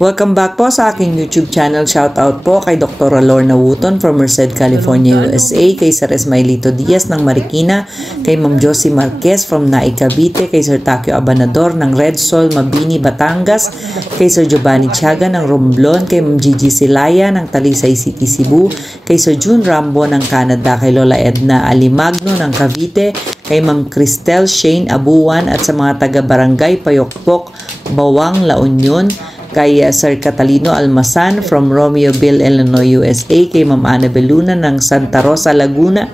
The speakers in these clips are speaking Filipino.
Welcome back po sa aking YouTube channel. Shoutout po kay Dr. Lorna Wooton from Merced, California, USA, kay Sir Esmailito Diaz ng Marikina, kay Ma'am Josie Marquez from Naik, Cavite, kay Sir Takio Abanador ng Red Sol, Mabini, Batangas, kay Sir Giovanni Tiaga ng Romblon, kay Ma'am Gigi Silaya ng Talisay City, Cebu, kay Sir June Rambo ng Canada, kay Lola Edna Alimagno ng Cavite, kay Ma'am Cristel Shane Abuan at sa mga taga-barangay Payokpok, Bawang, La Union, kay Sir Catalino Almasan from Romeoville, Illinois, USA, kay Ma'am Annabel Luna ng Santa Rosa, Laguna,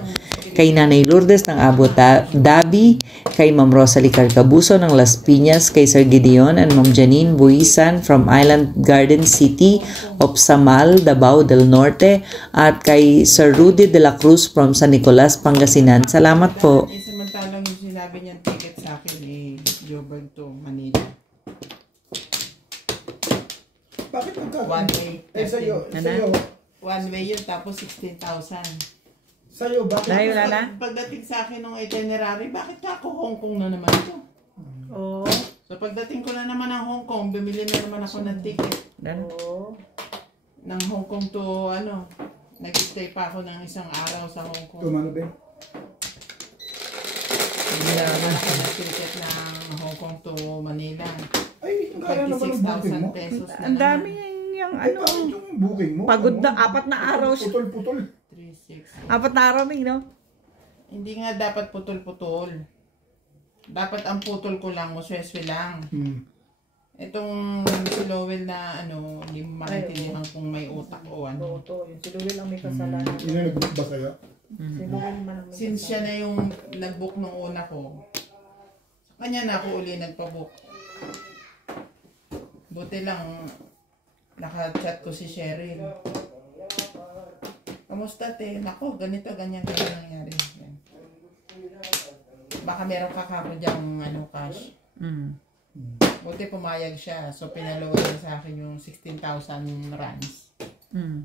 kay Nanay Lourdes ng Abu Dhabi, kay Ma'am Rosalie Carcabuso ng Las Piñas, kay Sir Gideon and Ma'am Janine Buisan from Island Garden City of Samal, Davao del Norte, at kay Sir Rudy de la Cruz from San Nicolas, Pangasinan. Salamat po. Samantalang yung sinabi niyang ticket sa akin Joburg to Manila. Bakit magkakaroon? One way. Sa'yo. One way yun, tapos 16,000. Sa'yo, bakit? Dahil wala na? Pagdating sa akin ng itinerary, bakit ako Hong Kong na naman ito? Oo. So pagdating ko na naman ng Hong Kong, bumili na naman ako ng ticket. Oo. Ng Hong Kong to, nag-stay pa ako ng isang araw sa Hong Kong. Tumano ba? Bumili naman ako ng ticket ng Hong Kong to Manila. Ay, ang kaya naman ang booking mo. 36,000 pesos na Ang dami yung Ay, bakit yung booking mo? pagod na 4 na araw siya. Putol-putol. 3,600. 4 na araw, Ming, no? Hindi nga dapat putol-putol. Dapat ang putol ko lang, musweswe lang. Itong si Lowell na hindi mo maintindihan kung may utak o ano. Totoo, yung si Lowell ang may kasalanan. Yun ang nag-book ba sa'yo? Si Lowell man ang may Since siya na yung nag-book nung una ko, sa kanya na ako uli nagpa-book. Buti lang, naka-chat ko si Cheryl. Kamusta te? Nako, ganito, ganyan nangyari. Yan. Baka meron ka kako dyang cash. Buti pumayag siya. So, pinaload niya sa akin yung 16,000 rands.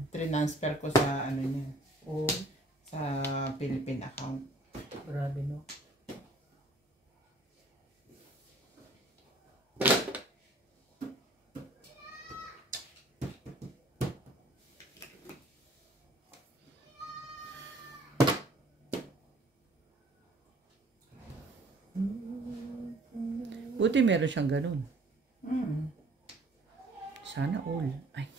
Transfer ko sa niya. Sa Philippine account. Grabe, no? Buti meron siyang ganun. Sana all. Ay.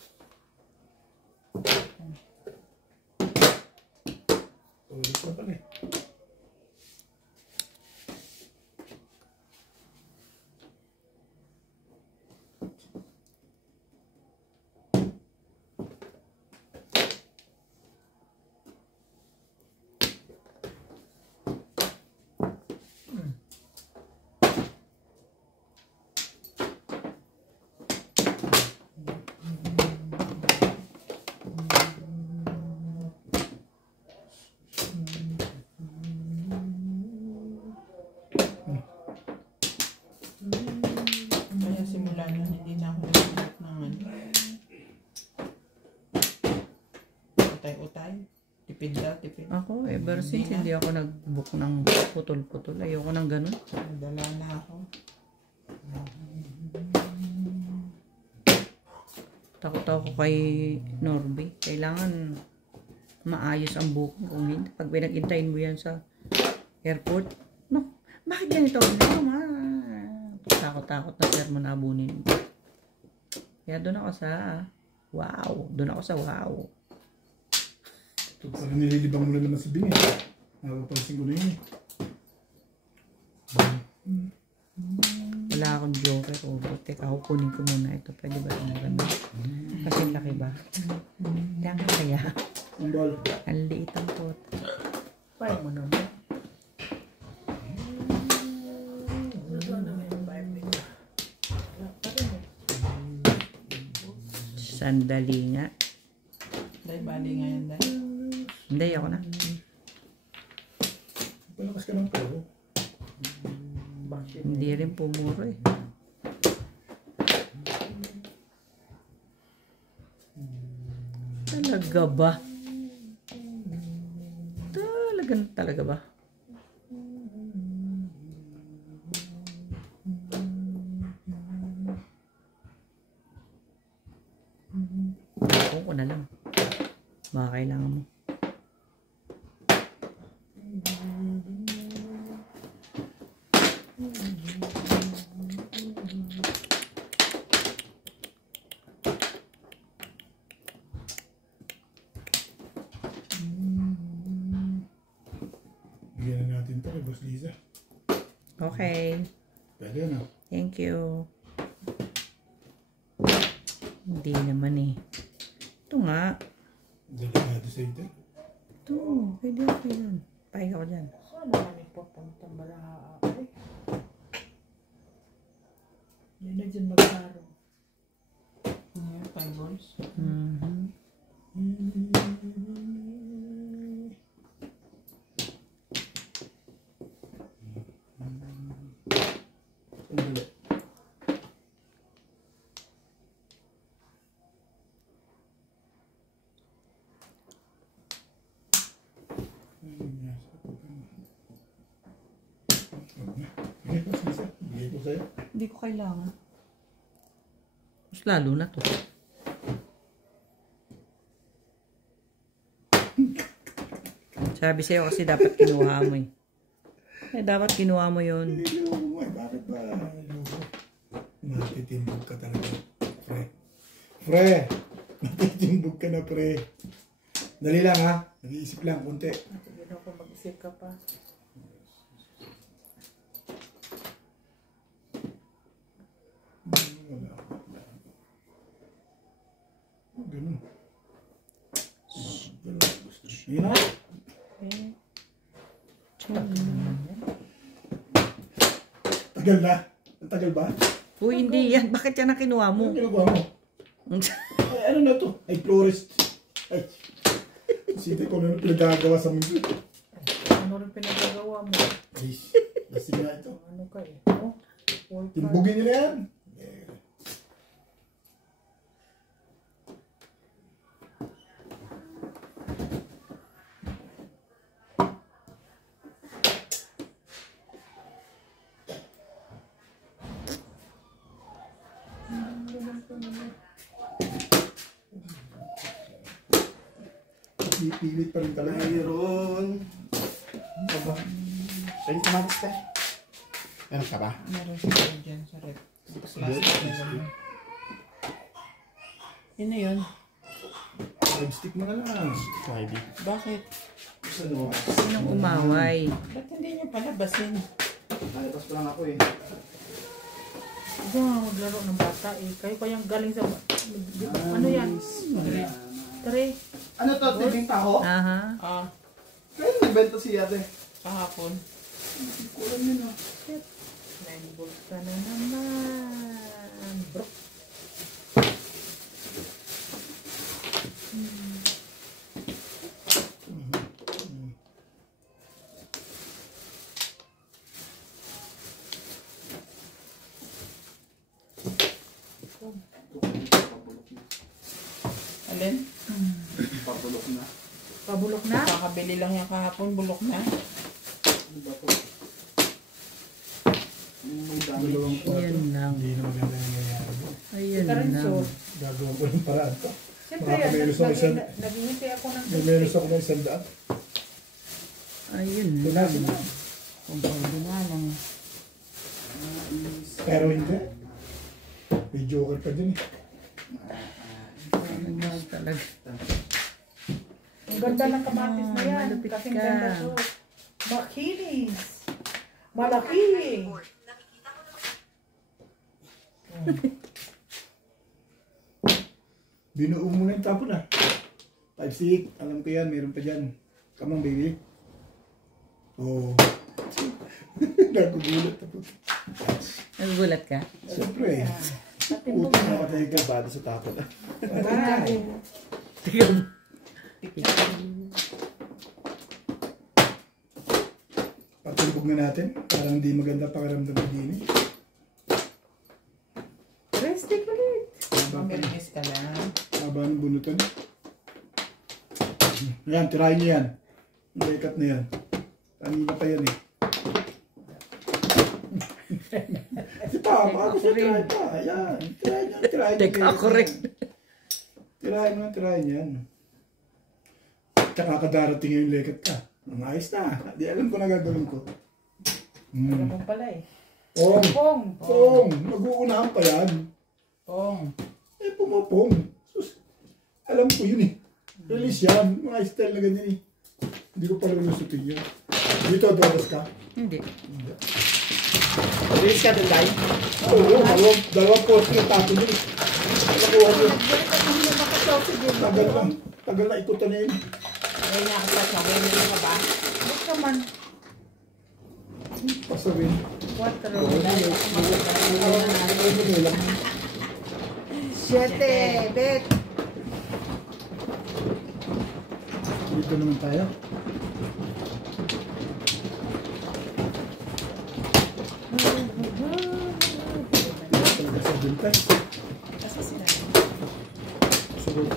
Ulit na pala eh. Kaya simula nun, hindi na ako nag-book ng utay-utay. Tipid daw, tipid. Ako, ever since hindi ako nag-book ng putol-putol. Ayoko ng ganun. Dala na ako. Takot ako kay Norby. Kailangan maayos ang booking. Kung hindi, pag pinag-intayin mo yan sa airport, no, bakit ganito? Takot-takot na sir mo na abunin. Kaya doon ako sa wow. Doon ako sa wow. Ito pala nililibang mo na naman sa bingi. Nakapansin ko na yun. Wala akong joker. O, teka, kukunin ko muna ito. Pwede ba ito maganda? Kasi laki ba? Lang kaya. Ang bal. Ang liit ang pot. Parang mo naman. Sandali nga. Dahil bali nga yan dahil. Hindi, ako na. Palakas ka ng pero. Hindi rin pumuro eh. Talaga ba? Talaga ba? Ako na lang. Baka kailangan mo. Bigyan na natin ito kay Boss Liza. Okay. Pwede na. Thank you. Hindi naman eh. Ito nga. Delikado sa ito. Ito. Pwede ako yan. Pahinga ko dyan. Saan naman ipapantang balaha? Ay. Yun na dyan magkaro. Ayan, 5 balls. Sandali. Bigay ko sa'yo. Hindi ko kailangan. Mas lalo na to. Sabi sa'yo kasi dapat kinuha mo eh. Dapat kinuha mo yun. Niloko mo eh. Bakit ba? Niloko. Matitimbog ka talaga. Pre. Matitimbog ka na, pre. Dali lang ha. Nag-iisip lang, kunti. Sige na ako, mag-isip ka pa. Ganun. Yun na. Tagal na. Ang tagal ba? Uy, hindi yan. Bakit yan ang kinuha mo? Ano ginagawa mo? Ay, ano na to? Ay, florist. Ay. Siti ko na pinagagawa sa mundo. Ano rin pinagagawa mo? Ay, lasing na ito. Ano ka eh? Oh, Timbugin nila yan. Pipilit pa rin talaga. Mayroon. Ano ba? Pwede kamatis ka? Meron ka ba? meron siya dyan sa rep. Plastic na naman. Yun na yun. Nag-stick mo na lang. Friday. Bakit? Ano? Sinong umaway? Ba't hindi niyo palabasin? Nalipas pa lang ako eh. Ito nga maglaro ng bata eh. Kayo pa yung galing sa... Ano yan? Tare. Ano to? Tibing taho? Aha. Ah, Kaya nagbenta si ate. kahapon. Kulang yun ah. 9 balls ka na naman. Bro. Alin? Pabulok na. Pabulok na? Kakabili lang yan kahapon, bulok na. Ano ba to? May dami. Dalawang kwarto. Ayun lang. Hindi na maganda yung nangyayari. Ayun Ito rin, lang. so. Gagawin ko ng paraan to. Siyempre, Makakamelos ako isang... nag-iintay ako ng May menos ako ng 100. Ayun Ito lang. na. Kung pwede nga lang. Pero hindi. May joker pa din eh. Ayun lang talaga. Ang ganda ng kamatis na yan. Malupit Kasing ka. ganda to. Makinis. Malaki. Binuo mo na yung tapon ah. 5-6. Alam ko yan. Meron pa dyan. Come on baby. Oh. Nagugulat ako. Nagugulat ka? Siyempre. Puto na patay ka para sa tapon ah. Patulog na natin. Parang hindi maganda pakiramdam ng dini. Resting ulit. Mamirinis ka lang. Haba ng bunutan. Ayan, tirahin niyo yan. Lekat na yan. Kanina pa yan eh. Si Papa, ako siya tirahin pa. Ayan, tirahin niyo. Teka, ako rin. Tirahin yan. Tsaka kadarating yung lekat ka. Ang ayos na. Di alam ko na gagawin ko. Alam mo pala eh. Pong! Pong! Mag-uunahan pa yan. Pong. Pumapong. Sus, alam ko yun eh. Release yan. Mga style na ganyan eh. Hindi ko pala lusutin yun. Dito, doras ka. Hindi. Release ka doon tayo. Oo, dalawang post na tapo yun eh. Nakuha ko. Tagal na ikutan na yun. Ay, nakakat na. May nila ka ba? Ba't naman? Pasawin. 4. lang. 7. Bet. Dito naman tayo. Talaga sa bintas. Kasi sila. Sugot.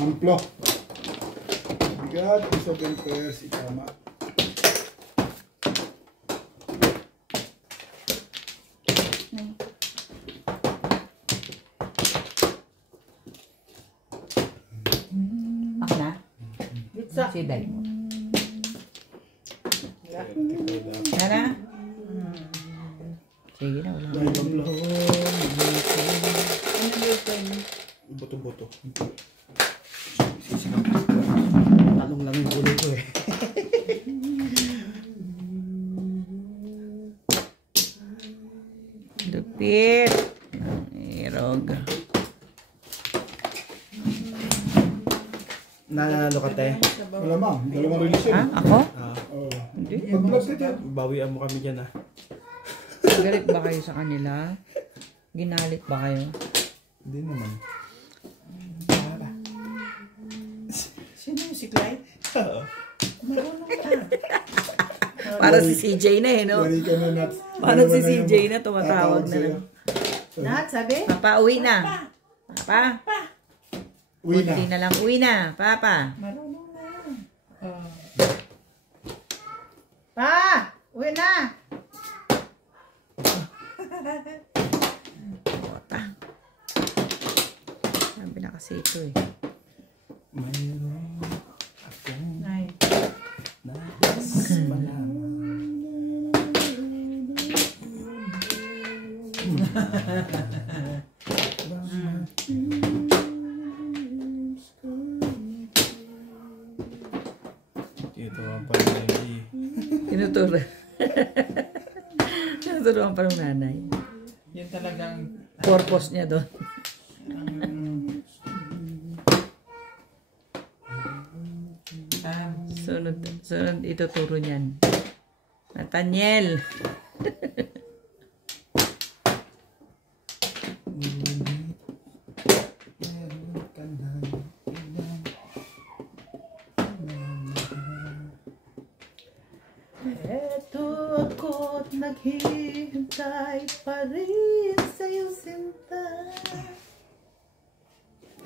Amplo. Bigat, isa din pairs, itama. Ako na? Bitsa. Siday mo. Nana? Sige na, wala. Dahil amplo. Ano dito yun? Buto-buto. Talong lang yung ulo ko eh. Lupit. Irog. Nanalo ka, te. Malamang, dalawang release Ha? yun. Ako? Oo. Hindi. Mag-vlog ka dyan. Bawian mo kami dyan, ah. Galit ba kayo sa kanila? Ginalit ba kayo? Hindi naman. Sino yung si Clyde? Marunong ka. Para si CJ na eh, no? Yari ka na, Nat. Parang si CJ na tumatawag na lang. Nat, sabi? Papa, uwi na. Papa, Uwi na. kunti na lang uwi na. Papa. Marunong na. Pa! Uwi na! Bota. Sabi na kasi ito eh. Mayroon akong Nay. nais malaman. Ito ang panay. Tinuturo. Tinuturuan pa ng nanay. Yun talagang Purpose niya doon. Sunod ituturo niyan. Nathaniel. eto ako't naghihintay pa rin sa'yo sinta.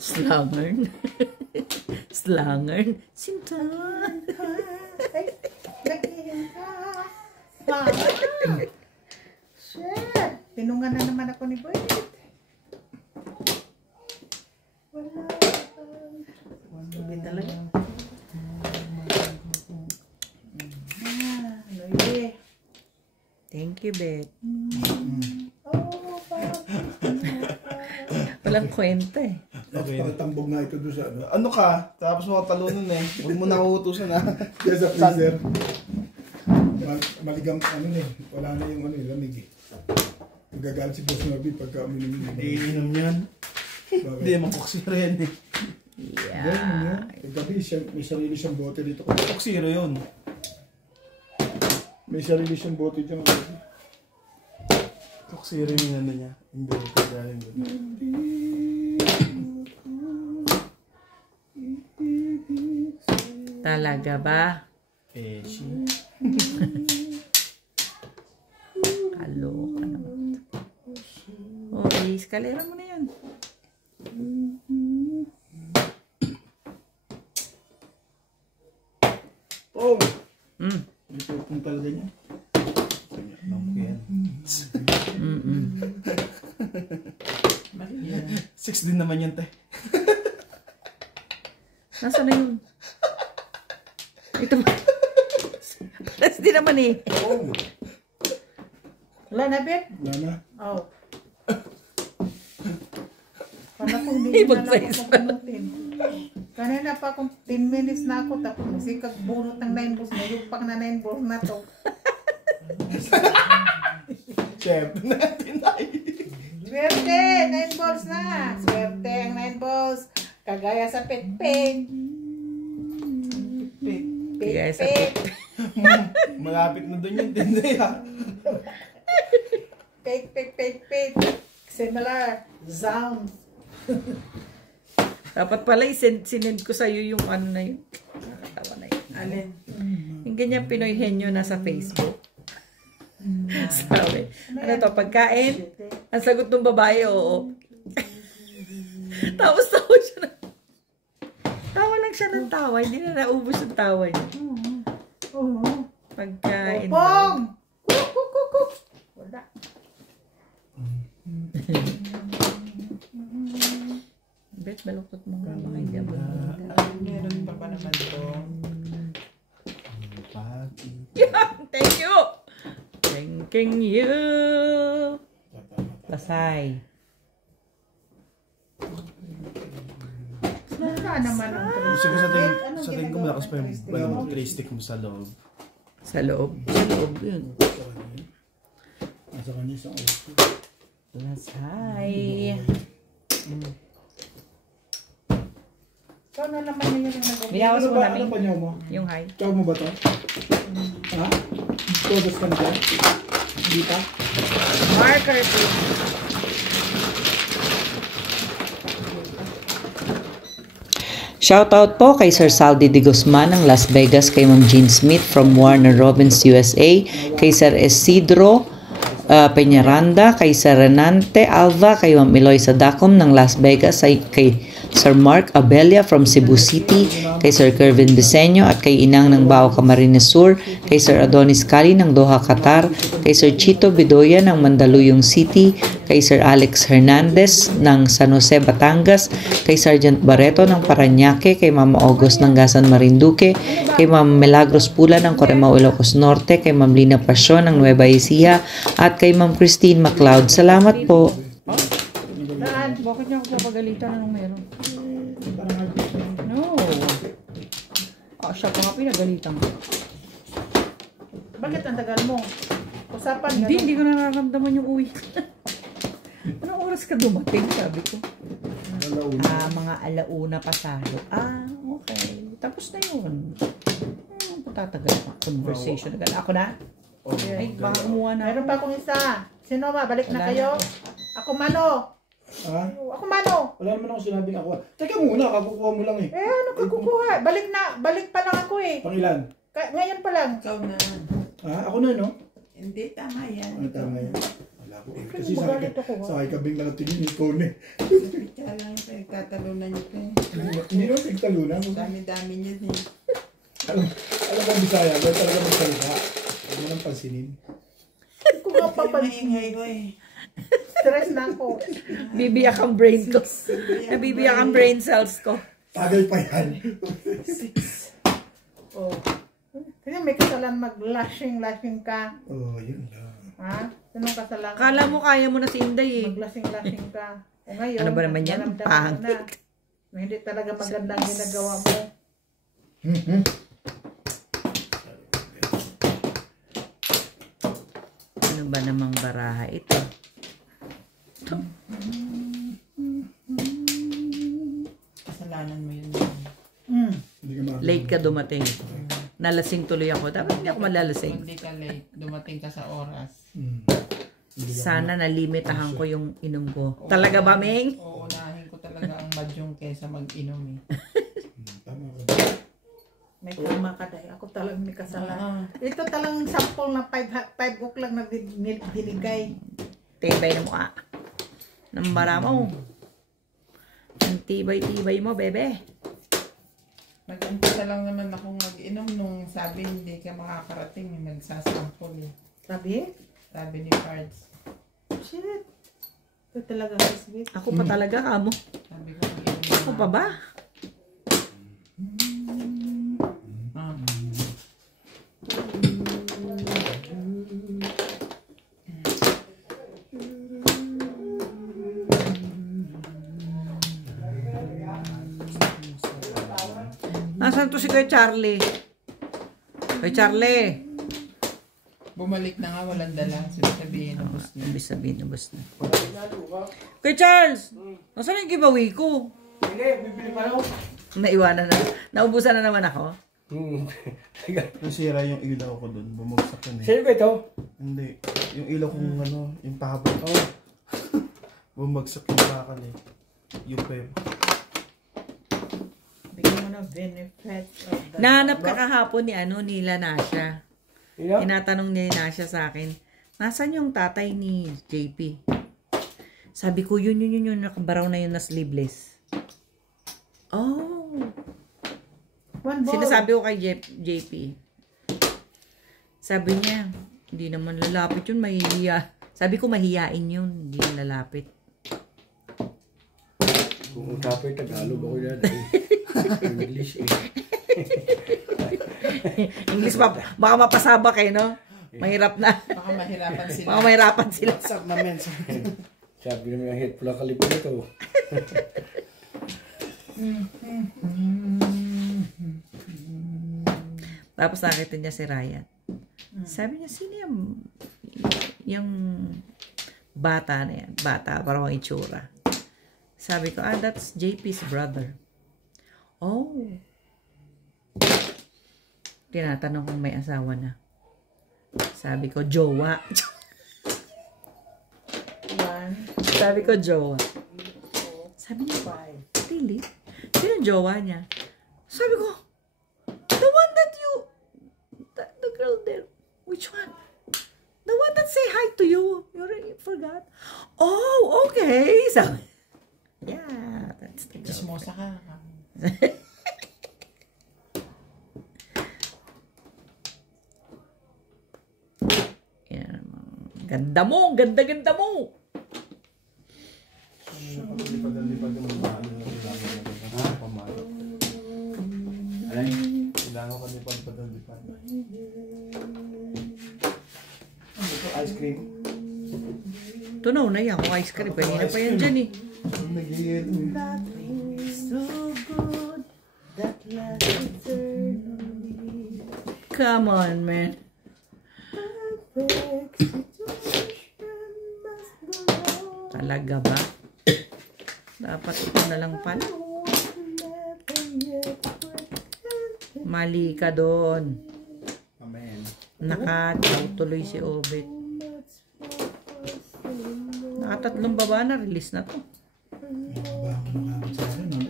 Slangern. Slangern. Sinta. Ay, naghihintay. Shit! Tinungan na naman ako ni Bert. Wala. Sabi talaga. Noye. Thank you, Bet. Oh, Walang kwenta eh. Okay. Pakatambog na ito doon sa ano. Ano ka? Tapos mo talunan eh. Huwag mo na uutusan, ah. Kaya sa freezer. Maligam, ano eh. Wala na yung ano eh, lamig eh. Magagalit si Boss Norby pagka uminom niya. Iinom yan. Hindi, Bakit? makuksiro yan eh. Ganyan niya. Gabi, may sarili siyang bote dito. Makuksiro yun. May sarili siyang bote dyan. Makuksiro yung ano niya. Yung bote dahil yun. Talaga ba? Eh, I-escalera mo na yan. Oh! Mm. Ito kung talaga niya. Mali yan. 6 din naman yan, te. Nasaan na yun? Ito ba? Plus din naman eh. Oh! Wala na, Bet? Wala na. Oh. Para kung hindi Ibang na lang size ako punutin. Kanina pa akong 10 minutes na ako, tapos masikag bunot ng 9 balls, mayupang na 9 balls na to. Siyempre natin ay. Swerte! 9 balls na! Swerte ang 9 balls. Kagaya sa pit-pit. Kagaya sa Pit-pit. Malapit na doon yung tinday ha. Pit-pit-pit-pit. Similar sound. Dapat pala sinend ko sa'yo yung ano na yun. Nakakatawa na yun. Alin? Yung ganyan Pinoy henyo nasa Facebook. Sabi, ano to, pagkain? Ang sagot ng babae, oo. Tapos tawa siya na. Tawa lang siya ng tawa. Hindi na naubos yung tawa niya. Oo. Pagkain. Pong! Kuk, kuk, kuk, kuk. Wala. Bet, baluktot mo nga. Baka hindi ako. Meron pa ba naman to? Thank you! Thanking you! Lasay. Wala naman ang Gusto ko sa tingin ko malakas pa yung tray-stick mo sa loob. Sa loob. Sa loob yun. Nasa kanya isang oras. Lasay. So, ano naman na yun ang nag-uwi? Binawas mo Ano namin pa niyo mo? yung high. Ikaw mo ba to? Ha? Todos ka na dyan? Hindi pa? Marker please. Shoutout po kay Sir Saldi de Guzman ng Las Vegas, kay Ma'am Jean Smith from Warner Robins USA, kay Sir Isidro Peñaranda, kay Sir Renante Alva, kay Ma'am Eloisa Dacom ng Las Vegas, kay Sir Mark Abelia from Cebu City, kay Sir Kervin Biseño at kay Inang ng Bao Camarines Sur, kay Sir Adonis Cali ng Doha, Qatar, kay Sir Chito Bedoya ng Mandaluyong City, kay Sir Alex Hernandez ng San Jose, Batangas, kay Sergeant Barreto ng Parañaque, kay Mama August ng Gasan, Marinduque, kay Mama Milagros Pula ng Corimao, Ilocos Norte, kay Ma'am Lina Pasyon ng Nueva Ecija, at kay Ma'am Christine MacLeod. Salamat po. Bakit niya ako papagalitan? Anong meron? No. Siya pa nga pinagalitan ko. Bakit ang tagal mo? Usapan nga. Hindi ko nararamdaman yung uwi. Anong oras ka dumating, sabi ko? Mga alauna pasado. Okay. Tapos na yun. Patatagal pa. Conversation. Ako na? Ay, baka kumuha na. Meron pa akong isa. Sino ba? Balik na kayo? Ako mano. Ha? Ako mano. Wala naman ako sinabing ako. Teka muna, kakukuha mo lang eh. Ano ka kukuha? Balik pa lang ako eh. Pangilan? Ngayon pa lang. Ikaw na. Ha? Ako na, no? Hindi, tama yan. Ano tama yan? Wala ko eh. Kasi magalit ako, ha? sakay kabing nakatingin yung phone eh. Kaya lang pinagtatalunan niyo pa eh. Hindi naman pagtalunan. Dami-dami niya eh. Alam ko Bisaya, pero talaga magsalita. Huwag mo nang pansinin. Kung nga papansin. Maingay ko eh. Stress na ako. Bibiyak ang brain ko. Nabibiyak ang brain cells ko. Tagal pa yan. Oh. Kasi may kasalan mag-lashing ka. Oh, yun lang. Ha? Anong kasalanan? Kala mo kaya mo na si Inday eh. Mag-lashing ka. O ngayon, Ano ba naman yan? naramdaman mo Pangit. na hindi talaga magandang ginagawa mo. Ano ba namang baraha ito? Kasalanan mo yun. Hindi ka makakita. Late ka dumating. Nalasing tuloy ako. Dapat hindi ako malalasing. Hindi ka late. Dumating ka sa oras. Sana nalimitahan ko yung inom ko. Talaga ba, Meng? Uunahin ko talaga ang madyong kesa mag-inom eh. Tama ka. May tama ka dahil. Ako talagang may kasalanan. Ito talagang sample na 5 o'clock na binigay. Tibay na mukha. Ng bara mo. Ang tibay-tibay mo, bebe. Nag-umpisa lang naman akong mag-inom nung sabi hindi ka makakarating. Nagsasample eh. Sabi ni Cards. Shit. Ito talaga sweet. Ako pa talaga, kamo. Sabi ko mag-inom. Ako pa ba? Ah. Nasaan to si Kuya Charlie? Kuya Charlie. Bumalik na nga, walang dala. Sabihin, ubos na. Ibig sabihin, ubos na. Kuya Charles! Nasaan yung giveaway ko? Bibili pa ako. Naiwanan na. Naubusan na naman ako. Nasira yung ilaw ko dun. Bumagsak yun eh. Sino ba ito? Hindi. Yung ilaw kong yung pahabol. Oh. Bumagsak yung bakal eh. Yung pep. Bigyan mo ng benefit of the Nahanap ka kahapon ni Lanasha. Sino? Tinatanong ni Lanasha sa akin, nasan yung tatay ni JP? Sabi ko, yun, nakabaraw na yun na sleeveless. Oh. one ball. Sinasabi ko kay JP. Sabi niya, hindi naman lalapit yun, mahihiya. Sabi ko, mahihiyain yun, hindi yung lalapit. Kung kapit, Tagalog ako yan. English eh. English pa, baka mapasabak eh, no? Mahirap na. Baka mahirapan sila. Baka mahirapan sila. What's up, my man? Sabi naman yung head pula kalipin ito. Tapos nakita niya si Ryan. Sabi niya, sino yung bata na yan? Bata, parang ang itsura. Sabi ko, that's JP's brother. Oh. Tinatanong kung may asawa na. Sabi ko, jowa. Sabi ko, jowa. Sabi niya, really? Sino yung jowa niya? Sabi ko, the one that you, the girl there. Which one? The one that say hi to you. You already forgot? Oh, okay. Sabi, yeah, that's the girl. Chismosa ka. Yan. Ganda mo, ganda mo. Lipad-lipad yung mga ano na kailangan natin. Pamalo. Alay? Kailangan ko lipad-lipad. Ano ito? Ice cream? Tunaw na yan, kung ice cream. Kanina pa yan dyan eh. Nag-ielo eh. So good that lasts eternally. Come on, man. Perfect situation must go on. Talaga ba? Dapat ito na lang pala. Never yet pretend. Mali ka doon. Amen. Naka-chow tuloy si Obet. Nakatatlong baba na, release na to. Ba ako nakakot sa akin, no?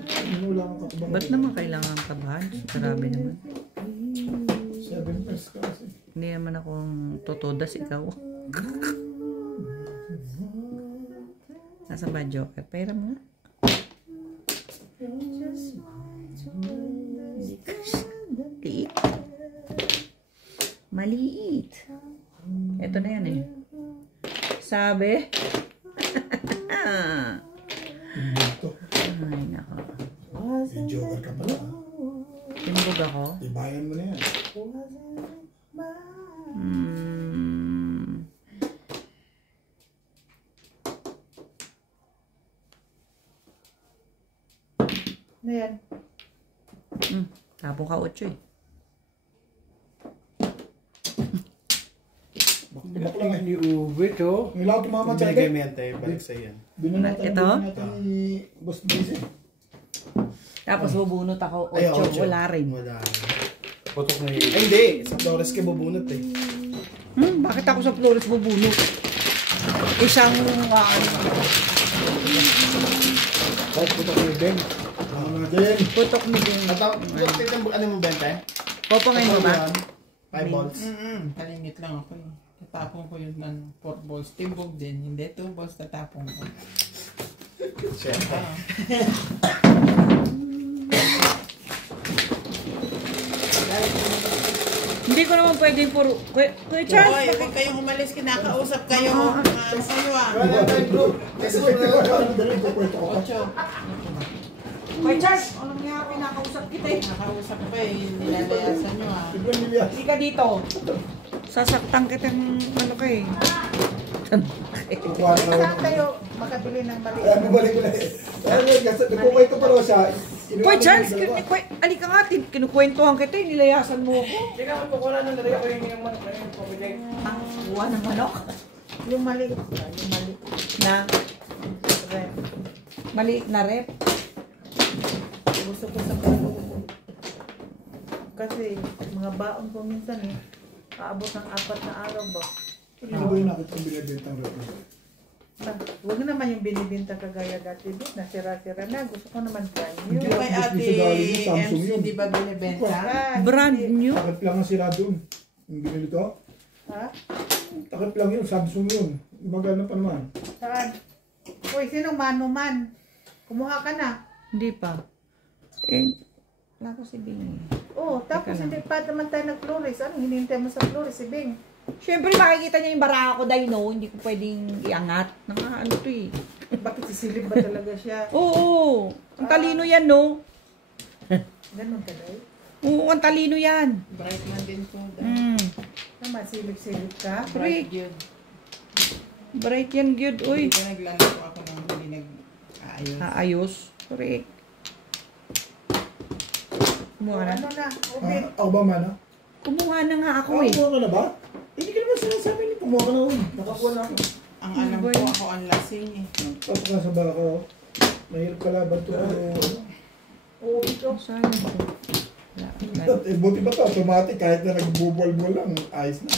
Wala akong katubang. Ba't naman kailangan kabahan? Grabe naman. 7 pesos ka kasi. Hindi naman akong totodas, ikaw. Nasaan ba ang joker? Pera mo. Liit. Maliit. Ito na yan eh. Sabi? Ito. Ay, nako. May joker ka pala. Timbog ako. Ibayan mo na yan. Ano yan? Tapong ka 8 eh. Ibak lang eh. Ni Uwe to. May lahat tumama sa Binigay akin. mo yan tayo. Balik sa yan. Binunatan Ito? ni Boss Busy. Tapos bubunot ako 8. Ay, ocho. Wala rin. Wala rin. Putok na yun. Ay, hindi. Sa Flores ka bubunot eh. Bakit ako sa Flores bubunot? Isang Kahit putok na yun. Ako na din. putok ni Ding. Ano mo benta? Popongain mo ba? 5 balls. Talingit lang ako eh. Tatapong ko yun ng 4 balls. Timbog din. Hindi, 2 balls tatapong ko. Hindi ko naman pwedeng puro... Kuya Charles, Hoy, huwag kayong umalis, kinakausap kayo. Ano sa'yo ah? Ocho. Kuya Charles, alam niya, pinakausap kita eh. Nakausap pa eh, nilalayasan nyo ah. Hindi ka dito. Sasaktan kitang ano ka eh. Saan kayo makabili ng maliit? Ay, bumalik ko na eh. Nagkukwento pa raw siya. Kuya Charles, alika nga, kinukwentuhan kita eh, nilayasan mo ako. Hindi ka po wala nang nalagay ko yung manok na yun. Pumili. Ang buwan ng manok. Yung maliit. Yung maliit. Na, Rep. maliit na rep. Gusto ko sa pagkakas. Kasi mga baon ko minsan eh. Aabot ng 4 na araw ba? Ano ba yung nakita ang binibintang rep? Huwag naman yung binibinta kagaya dati din. Nasira-sira na. Gusto ko naman brand new. Yung kay ate Samsung MC, yun. di ba binibenta? Ah, Brand hindi. new. Takip lang ang sira doon. Yung binili ko. Ha? Takip lang yun. Samsung yun. Gumagana pa naman. Saan? Uy, sinong manuman? Kumuha ka na. Hindi pa. Eh, wala ko si Bing. Oh, tapos Teka lang. hindi pa naman tayo nag-flores. Anong hinihintay mo sa flores, si Bing? Siyempre makikita niya yung bara ko dahil no, hindi ko pwedeng iangat. Ano to eh. Bakit sisilip ba talaga siya? Oo, ang talino yan no. Ganun ka daw. Oo, ang talino yan. Bright man din po. Naman, silip-silip ka. Bright yun. Bright yan, good. Uy. Hindi ko naglalaro ako ng hindi nag-aayos. Ayos. Correct. Kumuha na. Ano na? Ubin. Ako ba man ha? Kumuha na nga ako eh. Kumuha ka na ba? Hindi ka naman sinasabi ni kumuha ka na uy. Nakakuha na ako. Ang alam ko, ako ang lasing eh. Tapos ka sa baka. Mahirap ka laban to. Oo, ito. Saan ko? Wala. Buti ba to? Automatic kahit na nagbubol mo lang. Ayos na.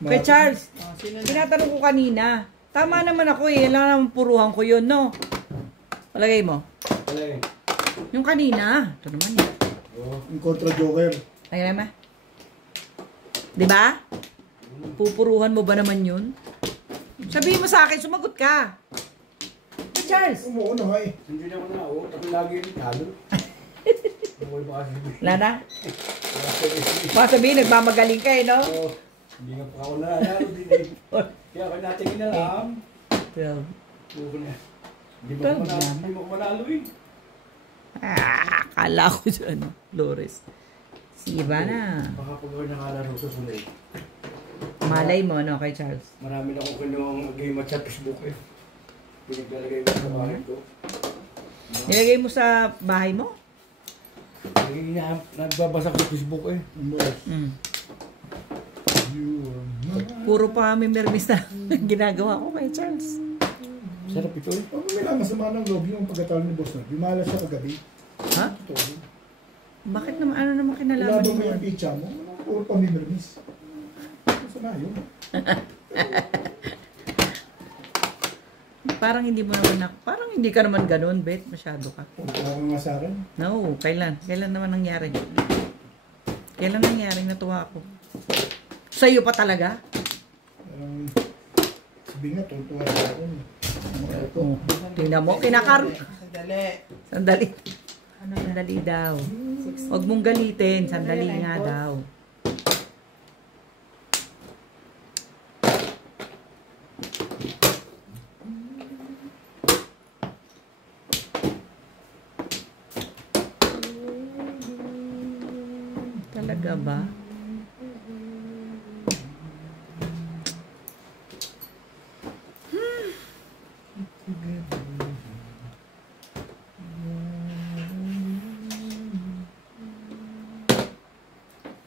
Kay Charles, Oh, sino na? tinatanong ko kanina. Tama naman ako eh. Kailangan naman puruhan ko yun, no? Palagay mo. Alay. Yung kanina. Ito naman eh. Yung kontra joker. Ayun naman. Diba? Pupuruhan mo ba naman yun? Sabihin mo sa akin, sumagot ka. Kay Charles. Umuo na nga eh. Hindi na ako na. Oh, ako lagi yung talo. Umuwi ba kasi? Wala na? Baka sabihin, nagmamagaling ka eh, no? Oh, hindi nga pa ako nanalo din eh. Kaya ako natingin na lang. 12. Buko na. Hindi mo Twelve ko manalo, na. hindi mo ko manalo eh. Akala ko dyan, ano, Flores. Si Ivana. Baka pag ako nakalaro sa sunay. Malay mo, no, kay Charles. Marami na akong kinuhang game at sa Facebook eh. Pinaglalagay ko sa bahay ko. Nilagay mo sa bahay mo? Nagbabasa ko sa Facebook eh. Mm. Puro pa memermis na ginagawa ko kay Charles. Sarap ito eh. Pag may masama ng loob yung pagkatalo ni boss na. Bimala siya kagabi. Ha? Totoo. Bakit naman, ano naman kinalaman Laban mo mo? yung pizza mo. Puro pa mimermis. Masama yun. Parang hindi mo naman parang hindi ka naman ganun, Bet. Masyado ka. Kung ako nga sa akin. No, kailan? Kailan naman nangyari? Kailan nangyari natuwa ako? Sa'yo pa talaga? Sabi nga, tutuwa sa akin. Oh, tingnan mo, kinakar. Sandali. Sandali. Sandali daw. Huwag mong galitin. Sandali nga daw. Talaga ba?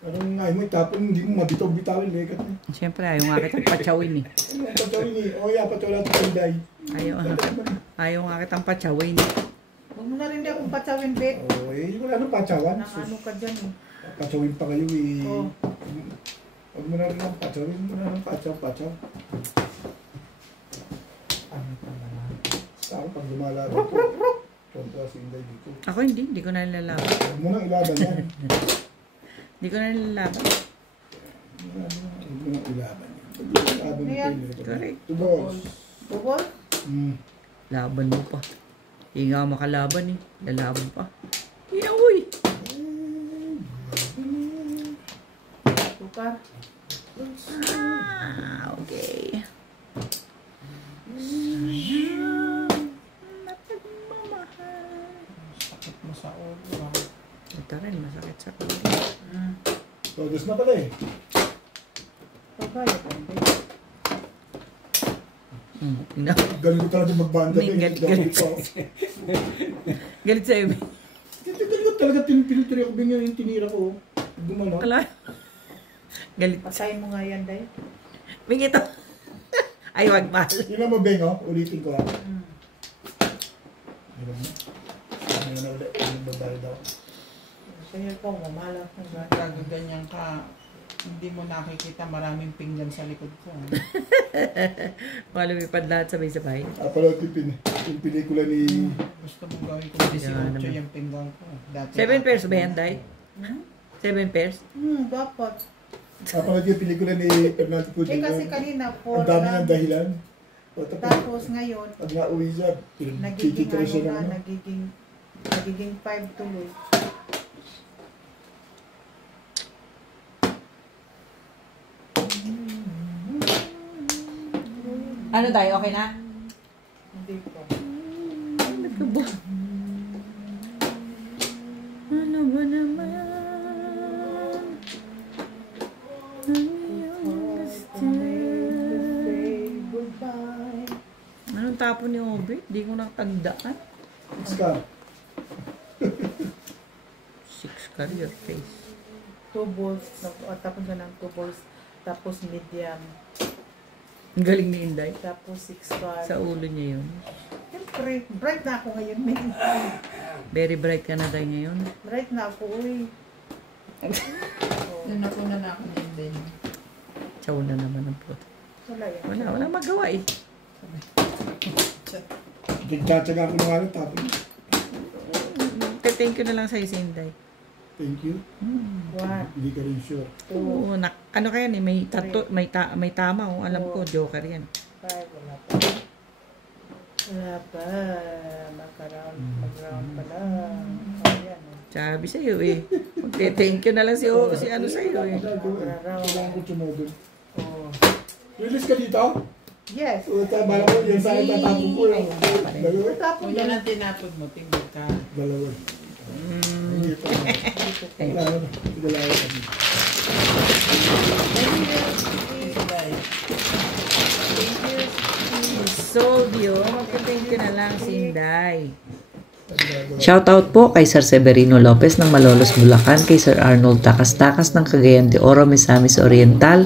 Parang ayaw mo itapon, hindi mo mabitaw-bitawin. Lekat na. Siyempre, ayaw nga kitang patsawin eh. Ano ang patawin ni? O ya, patawin natin yung day. Ayaw nga kitang patsawin. Huwag mo na rin akong patsawin, Bet. O eh, wala nang patsawan. Nakano ka dyan eh. Patsawin pa kayo eh. Oo. Huwag mo na rin ang patsawin. Huwag mo na rin patsaw. Ano pa naman? Sa akin, pag lumalaban ko. Tonto si Inday dito. Ako hindi ko na nilalaban. Huwag mo nang ilaban yan. Hindi ko na nilalaban. Huwag mo nang ilaban yan. Huwag mo nang ilaban Ayan. yan. Correct. To boss. Bubol? Hmm. Laban mo pa. Hindi nga makalaban eh. Lalaban pa. Uy! Sukar. Okay. Sakit mo sa ulo. Ito rin, masakit sa ulo. Todos na pala eh. Pagbayad lang din. Galing ko talaga magbanda. May galit. Galit sa'yo, Bing. Galing ko talaga pinitiri ako bigyan yung tinira ko. Gumano. Wala. Galit. Patayin mo nga yan, Day. Bing, ito. Ay, wag mahal. Tingnan mo, Beng, oh. Ulitin ko, ha. Tingnan mo. Ano na ulit? Anong babae daw? Kaya ikaw, mamalak na ba? Pag ganyan ka, hindi mo nakikita maraming pinggan sa likod ko. Malumipad lahat sabay-sabay. Pala yung pelikula ni... Gusto mong gawin ko 18 yung pinggan ko. Dati 7 pairs ba yan, Day? 7 pairs? Dapat. Pala yung pelikula ni Fernando Eh Cudillo. kasi kanina, 4 Ang dami lang. ng dahilan. O, Tapos ngayon, pag nauwi siya, nagiging pinagkikita siya ano ng na, ano. nagiging 5 tuloy. Ano, Day? Okay na? Hindi ko. Ba't ka ba? Ano ba naman? Say goodbye. Anong tapo ni Aubrey? Di ko nakatandaan. Scam. 6 career face. 2 balls, tapos na ng 2 balls, tapos medium, Ang galing ni Inday. tapos 6 cards. Sa ulo niya yun. Siyempre, bright na ako ngayon, men. Very bright ka na tayo ngayon. Bright na ako, uy. Yun ako na ako din. Chow na naman ang puto. Wala yan. Wala magawa eh. Nagtsatsaga ko na nga lang, tapos. Thank you na lang sa'yo si Inday. Thank you. What? Hindi ka rin sure. Oo, ano kaya ni may tato, may tama oh. Alam ko, joker yan. 5, wala pa. Wala pa. Mag-round pa lang. Ayan. Sabi sa'yo eh. Magte-thank you na lang si ano sa'yo eh. Kailangan ko tumodol. Oh. Release ka dito? Yes. O, bala ko, yan sa akin tatapon ko lang. Dalawa. Tapos Kung yan ang tinapod mo, tingnan ka. Dalawa. Hindi pa. Dalawa. Dalawa kami. Sold you. Magte-thank you na lang si Inday. Shoutout po kay Sir Severino Lopez ng Malolos, Bulacan, kay Sir Arnold Takas-Takas ng Cagayan de Oro, Misamis Oriental,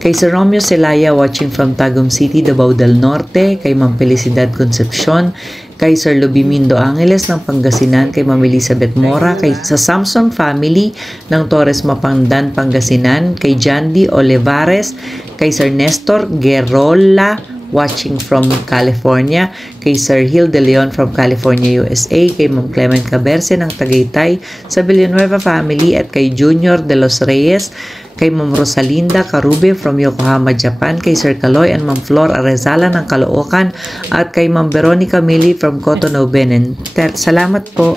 kay Sir Romeo Celaya watching from Tagum City, Davao del Norte, kay Ma'am Felicidad Concepcion, kay Sir Lubimindo Angeles ng Pangasinan, kay Ma'am Elizabeth Mora, kay sa Samson family ng Torres Mapangdan, Pangasinan, kay Jandy Olivares, kay Sir Nestor Gerola watching from California, kay Sir Hill de Leon from California, USA, kay Ma'am Clement Caberce ng Tagaytay, sa Villanueva family, at kay Junior de los Reyes, kay Ma'am Rosalinda Carube from Yokohama, Japan, kay Sir Kaloy and Ma'am Flor Arezala ng Caloocan, at kay Ma'am Veronica Mili from Cotonou, Benin. Salamat po.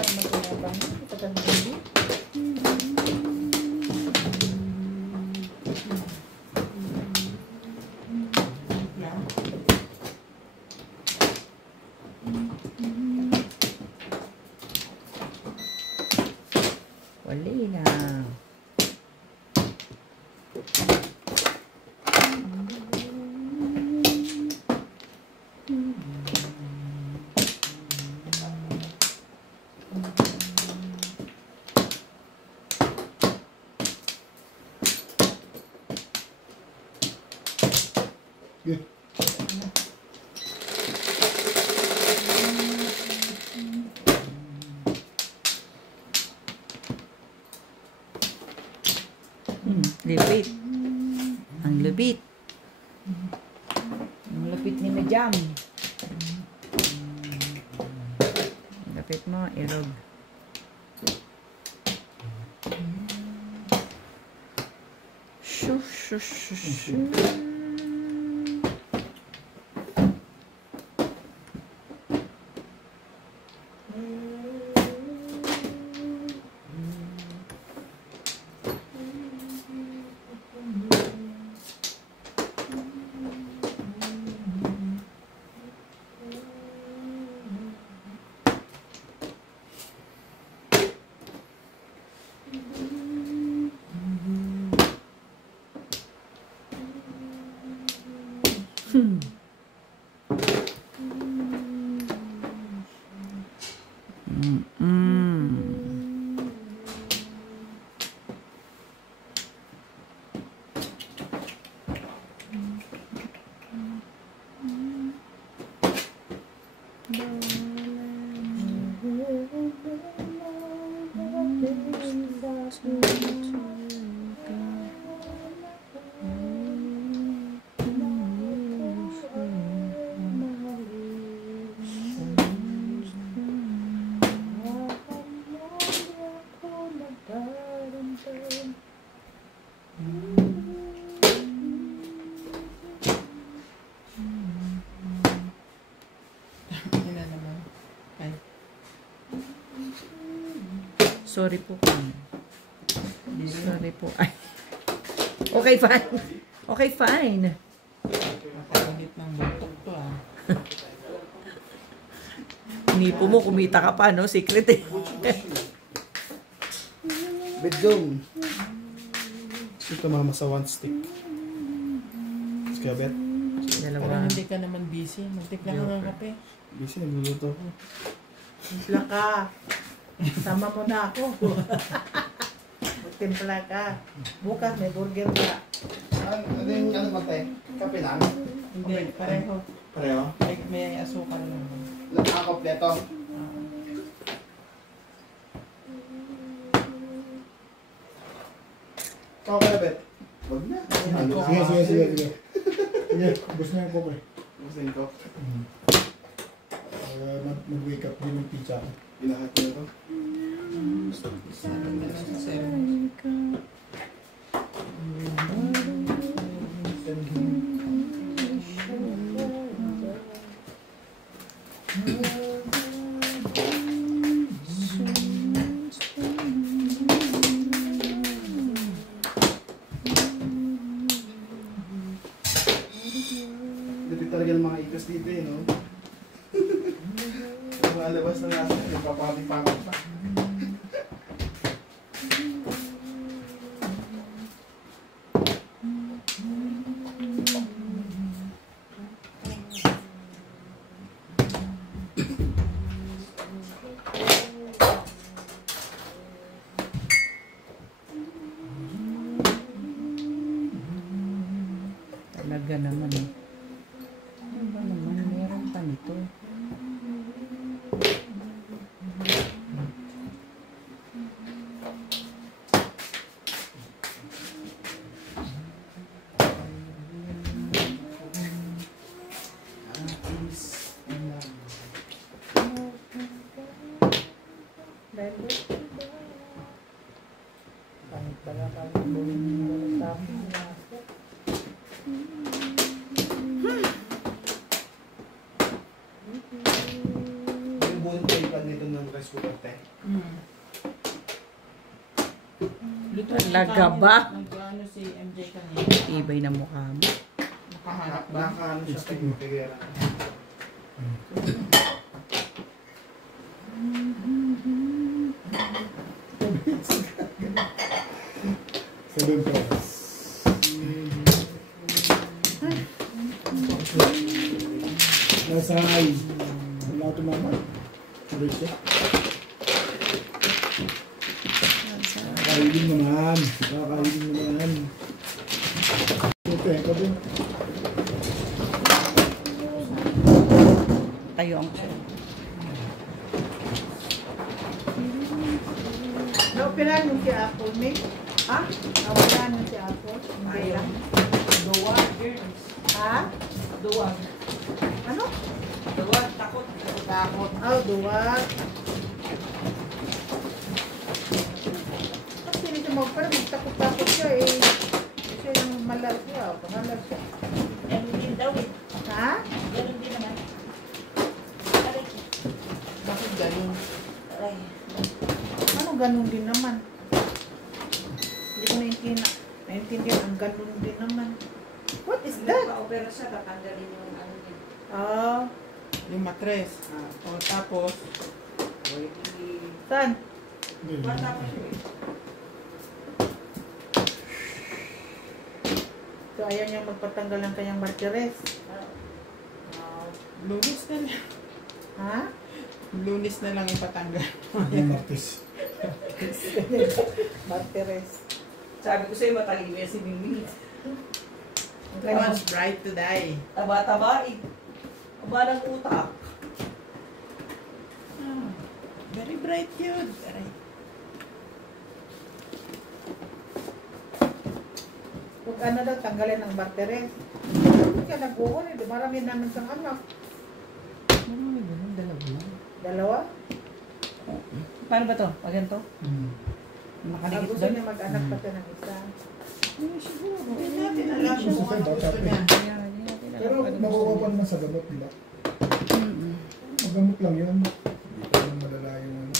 Wali na. Good. Lupit. Ang lupit. Ang lupit ni Madam. Lupit mo, irog. Shoo, shoo, shoo, shoo. Ina naman. Ay. Sorry po. Sorry po. Ay. Okay, fine. Okay, fine. Makainit ng buntot to ah. Nipo mo, kumita ka pa, no? Secret eh. Bedgum. Ito mama sa one stick. Kaya bet. Parang Dalawa. hindi ka naman busy. Magtimpla ka ng kape. Busy nagluluto ako. Timpla ka. Sama mo na ako. Timpla ka. Bukas may burger ka. Ano yung ano ba tayo? Kape lang? Hindi, pareho. Pareho? May asukal lang. Ang kompleto. Ikaw kaya bet? Huwag na. Sige. Sige, ubos na yung coke eh. Gusto ko. Mag-wake up din yung pizza ko. Ilahat niyo ito. Sabi na lang sa sermon. Dito talaga ng mga ikas dito eh, no? Yung mga labas na nasa, nagpapapipakot pa. Talaga naman eh. Ano ba naman? Meron pa nito. Yung buong taypan nito ng rice cooker, te. Talaga ba? Nag-ano si MJ kanina. Ibay na mukha mo. Nakahanap ba? Nakaano siya kay Figuera. Seven plus. Nasay. Wala tumama. Tuloy siya. Kakainin naman. Kakainin naman. Ito eh, kabi. Tayo ang siya. Naoperahan yung si Apple, May? Ha? Naoperahan yung si Apple? Hindi lang. Duwag, girls. Ha? Duwag. Ano? Duwag, takot. Takot. Oh, duwag. Kasi hindi siya mag-opera, magtakot-takot siya eh. Siya yung malas siya. Pangalas siya. Ganun din daw eh. Ha? Ganun din naman. Aray. Bakit ganun? Aray. Ano ganun din naman? Hindi ko naintindihan. Ang ganun din naman. What is that? Nagpa-opera siya, tatanggalin yung ano niya. Ah, Yung matres. O tapos, saan? Matapos yun eh. So, ayaw niya magpatanggal ng kanyang martires. Oo. Lunes na lang. Ha? Lunes na lang ipatanggal. Yung Martes. Martires. Sabi ko sa'yo, matalino yan si Mingming. Too much bright to die. Taba-taba eh. Aba ng utak. Ah, very bright yun. Aray. Kung ano daw, tanggalin ang Martires. Hindi ka nag-uwan eh. Marami naman siyang anak. Dalawa? Paano ba to? O ganito? Hmm. Ang Nakaligit gusto doon? niya mag-anak pa siya ng isa. Hindi natin alam kung ano gusto niya. Pero nakuha pa naman sa gamot, di ba? Magamot lang yun. Hindi pa naman madala yung ano.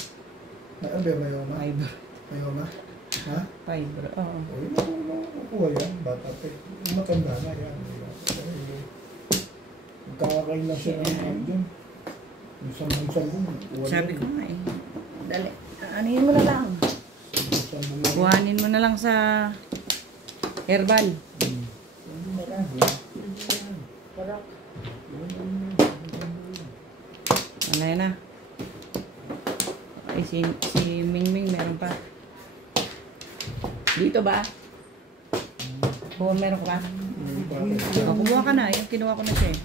Ano ba yung mayoma? Fiber. Mayoma? Ha? Fiber, oo. O yun, makukuha yan. Bata pa. Yung matanda na yan. Magkakakain lang siya ng ano dyan. Yung sambong-sambong. Sabi ko nga eh. Dali. Anuhin mo na lang. Buhanin mo na lang sa herbal. Parang Ano yan na? Ay, si Mingming meron pa. Dito ba? Oo, meron ka pa? O, kumuha ka na. Yung kinuha ko na siya eh.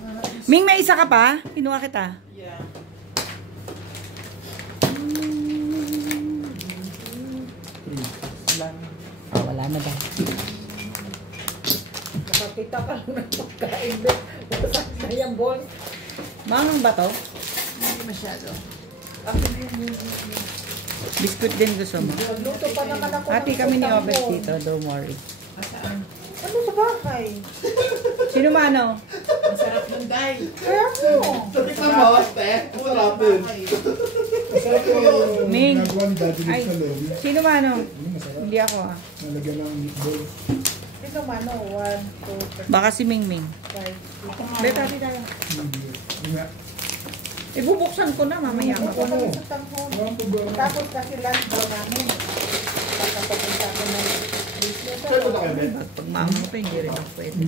Ming, may isa ka pa? Kinuha kita. Yeah. Wala na ba? nakakita ka lang ng pagkain din. Basak na yung ball. Mangang ba to? Hindi masyado. Biscuit din gusto mo? Nagluto pa naman ako. Hati ng kami ni sutang Obet mo. dito, don't worry. Masaan? Ano sa bahay? Sino mano? Masarap ng day. Kaya mo. Tikman mo, te. Masarap din. Masarap yung Ming. ginagawa ni Daddy Ay, Lips na lobby. sino mano? Yun, masarap. Hindi ako ah. Nalagyan ng meatball. Ito mano, 1, 2, 3, Baka si Mingming. 5, 6. Beta, tayo. Yun nga. Ibubuksan ko na mamaya. Ako pa rin sa tanghon. Walang problema. Tapos kasi lunch daw namin. Pagkapunta ko ng Saan ba kayo, Ben? Pag maamang pa, hindi rin ako pwede.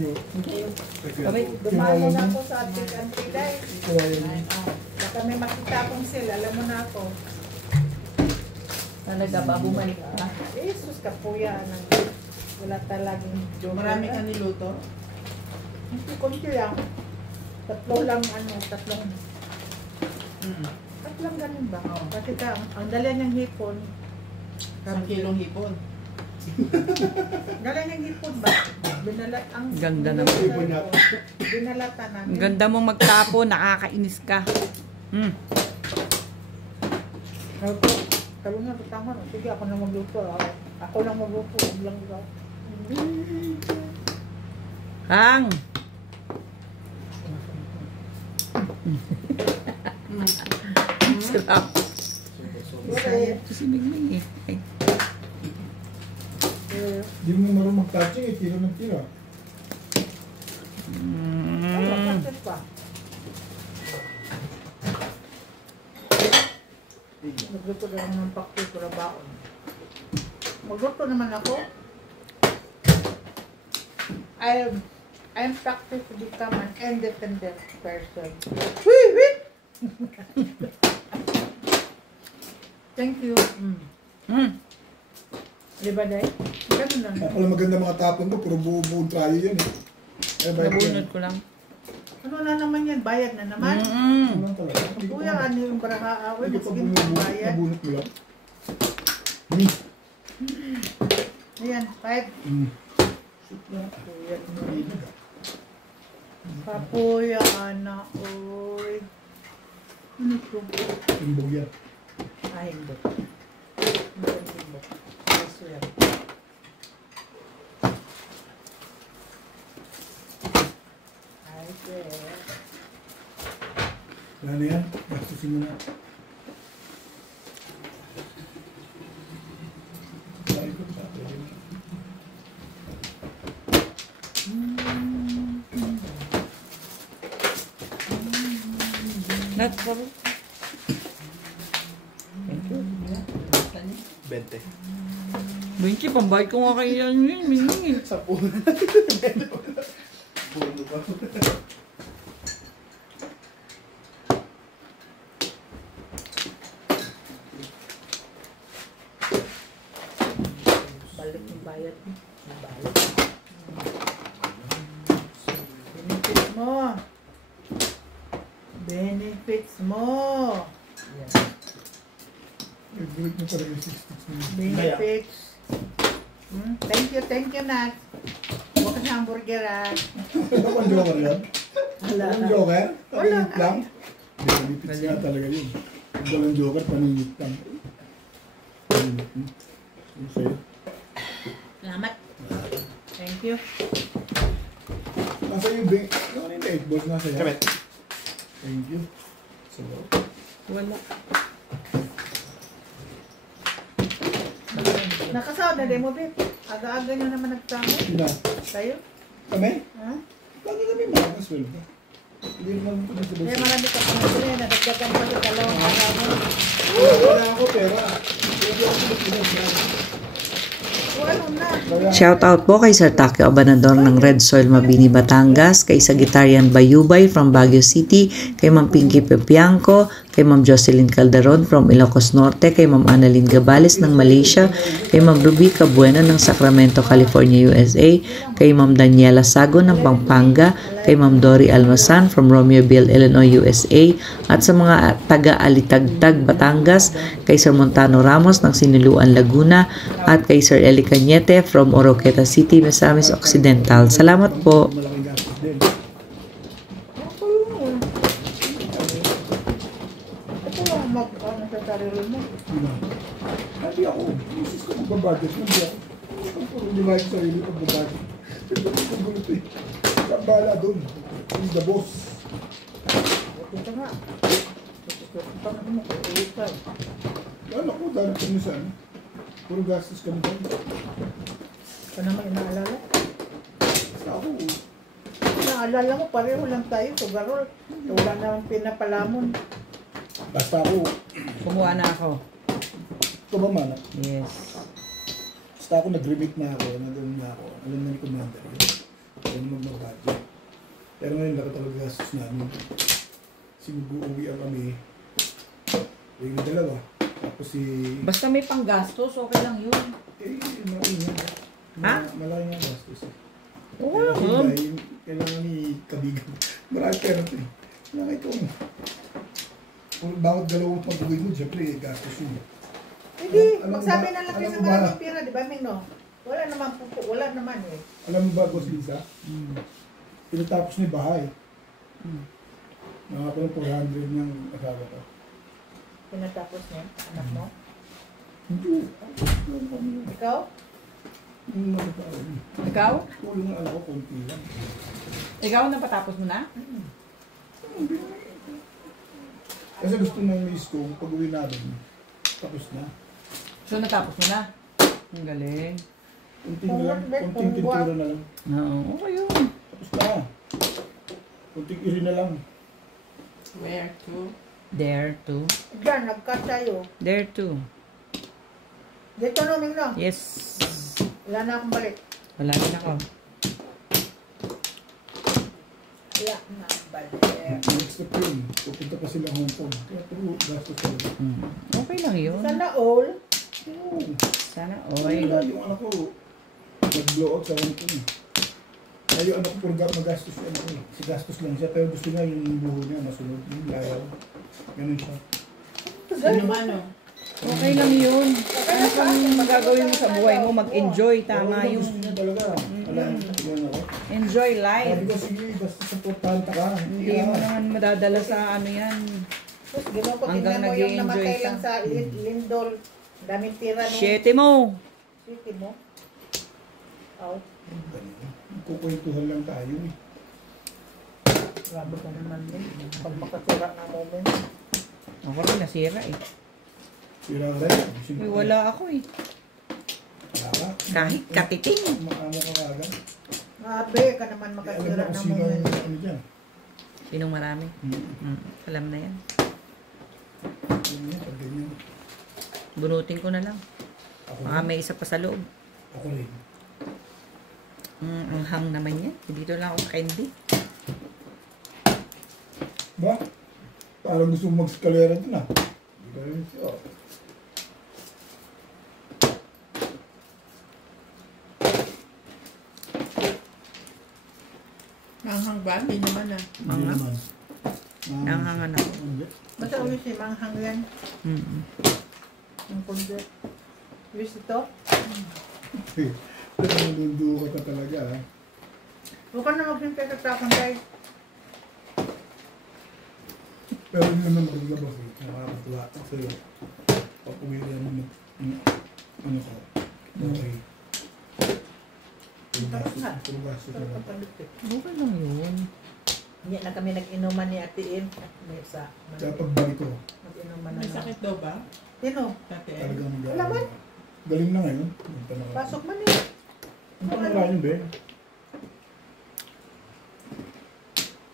Kami, Dumalo na ako sa antiday. Kawayan. Baka may makita akong sila, alam mo na ako. talaga ba bumalik ka? Jesus, kapuya. Wala talagang joke. Marami ka niluto? Hindi, konti lang. Tatlong ganun ba? Oo. Kasi ang dala niyang hipon. Isang kilong hipon. Dala niyang hipon ba? Ang Ganda naman. Hipon niya. Binalata namin. Ang ganda mong magtapo, nakakainis ka. Sabi nga, tama. Sige, ako na magluto. Ako na magluto. Huwag lang ikaw. Hang! Sarap. Okay. Ito si Mingming eh. Ay. Hindi mo marunong mag-touching eh. Tira ng tira. Ano, practice pa. Magluto lang ng pakti ko na baon. Magluto naman ako. I'm practiced to become an independent person. Thank you. Di ba, Day? Ganun lang. Kaya pala maganda mga tapon ko. Puro buong trayo yan eh. Eh, bayad yan. Nabunod ko lang. Ano na naman yan? Bayad na naman. Ano lang talaga? Hindi ko Kuya, pa- ano yung baraha away? hindi ko pa Sige, bayad. nabunot mo lang. Ayan, 5. Mm. Papuya, anak, oy. Ano ito? Timbog yan. Ay, hindi. Hindi yan timbok. Aso yan. Ay, sir. Wala na yan. Gastusin mo na. Ay, ko pa. Pwede na. Not problem. 20. Binky, pambayad ko nga kayo yan yun, Mingming. Sa puno. Puno pa. Benefits mo. Benefits mo. Favorite mo talaga yung 66 mo. Benefits. Thank you, Nat. Bukas hamburger Ano kang joker yan? Anong joker? Paningit lang? Hindi, panipits nga talaga yun. Kung walang joker, paningit lang. Paningit mo. Ano sa'yo? Salamat. Thank you. Nasa yung bank. Ano yung 8 balls nasa yan? Kamit. Thank you. So, Wala. Nakasahod na din mo, Bit. Aga-aga nyo naman nagsama. sina? Tayo? Kami? Ha? Lagi kami mga sweldo. Hindi naman ko na sa Eh, bulsa. marami ka pa na nadagdagan pa sa dalawang araw mo. Wala ako pera. Hindi ako Pilipinas. O ano na? Shoutout po kay Sir Takio Abanador ng Red Soil Mabini, Batangas, kay Sagitarian Bayubay from Baguio City, kay Ma'am Pinky Pepianco, kay Ma'am Jocelyn Calderon from Ilocos Norte, kay Ma'am Annalyn Gabales ng Malaysia, kay Ma'am Ruby Cabuena ng Sacramento, California, USA, kay Ma'am Daniela Sago ng Pampanga, kay Ma'am Dory Almasan from Romeoville, Illinois, USA, at sa mga taga-Alitagtag, Batangas, kay Sir Montano Ramos ng Siniluan, Laguna, at kay Sir Eli Cañete from Oroqueta City, Misamis Occidental. Salamat po. Malaking gastos din. Ito lang mag-ano sa sarili mo. Hindi ako. Isis ko magbabudget. Hindi ako. Hindi like sa iyo pagbabudget. Ito ko gulo ito eh. Saan bahala doon? He's the boss. Ito nga. Ito nga mo. Ito. Ano ko, dahil kami saan? Puro gastos kami doon. Ito naman yung naalala. Basta ako. Naalala mo, pareho lang tayo. Sugarol. Wala naman pinapalamon. Basta ako. Kumuha na ako. Ito ba mana? Yes. Basta ako nag-remake na ako. Nag-ano na ako. Alam na ni Commander yun. Alam mo mag-budget. Pero ngayon dapat talaga gastos namin. Sinubuuwi ang kami. Yung dalawa. Tapos si... Basta may panggastos, okay lang yun. Malaki nga. Ha? Malaki nga gastos. Oo, Kailangan ni Kabigan. Marami pera ito eh. Kailangan ito. Kung bawat dalawang pag-uwi mo, siyempre gastos yun. Hindi, Alam mo magsabi ba- na lang alam kayo mo sa ba- maraming pera, di ba, Mino? Wala naman po, wala naman eh. Alam mo ba, Boss Lisa? Pinatapos ni bahay. Mga pa ng 400 niyang asawa ko. Pinatapos niya, anak mo. Hindi. Ikaw? Yung matatawa. Ikaw? Tulong ng anak ko, konti lang. Ikaw napatapos mo na? Kasi gusto ng miss ko, pag-uwi natin, tapos na. So natapos mo na? Ang galing. Kunting na lang, kunting pintura na lang. Oo, okay yun. Tapos na. Kunting iri na lang. Where to? Dare to. Diyan, nag-cut tayo. Dare to. Dito no, Mino. Yes. Wala na akong balik. Wala rin ako. Wala na akong balik. Next step yun. Pupunta pa sila Hong Kong. Kaya puro gastos talaga. Okay lang yun. Sana all. Oo. Sana Ay, oil. yung anak ko, nag-blow out sa Hong Kong. Kaya yung anak ko, puro magastos yung anak ko. Si gastos lang siya. Pero gusto niya yung buho niya, masunod. Yung layaw. Ganun siya. Sino ano? Okay lang yun. Ano pang magagawin mo sa buhay mo? Mag-enjoy. Tama Oo, yung gusto niya talaga. Wala, tignan ako. enjoy life. Sabi ko, sige, basta supportahan ka. Hindi mo naman madadala sa ano yan. Tapos gano'n ko, Hanggang tingnan mo yung nag-i-enjoy namatay ka. lang sa Lindol. Daming tira nung Shete mo. city mo. Out. Kukwentuhan lang tayo eh. Grabe ka naman din. Pag makasira ng moment. Ako rin nasira eh. Sira ka rin. Uy, wala ako eh. Wala ka. Kahit katiting. Maano ka kagad. Grabe ka naman Alam makasira mo kung ng sino moment. ang ano dyan. Sinong marami? Alam na yan. Ganyan, pag ganyan. Bunutin ko na lang. Ako Baka rin. may isa pa sa loob. Ako rin. Ang hang naman yan. Dito lang ako candy. Ba? Parang gusto mo mag-skalera dun ah. Hindi ka rin siya. ba? Hindi naman ah. Hindi Mga? naman. Nangangan ako. Hindi. Basta ulit si Manghang yan. Yung pundi. Wish ito? Nandundo ka talaga ha. Huwag ka na maghintay sa takon guys. Pero hindi naman maglabas eh. Nakakatuwa. Kasi pag uwi yan ano ko. Okay. Tapos na. Tugas ko na. Okay lang yun. Hindi na kami nag-inuman ni Ate Im. May isa. Kaya pagbalik ko, Nag-inuman na. May sakit daw ba? Sino? Dati eh. talagang Wala man. galing na ngayon. Punta na ako. Pasok man eh. Punta na lang yun, be.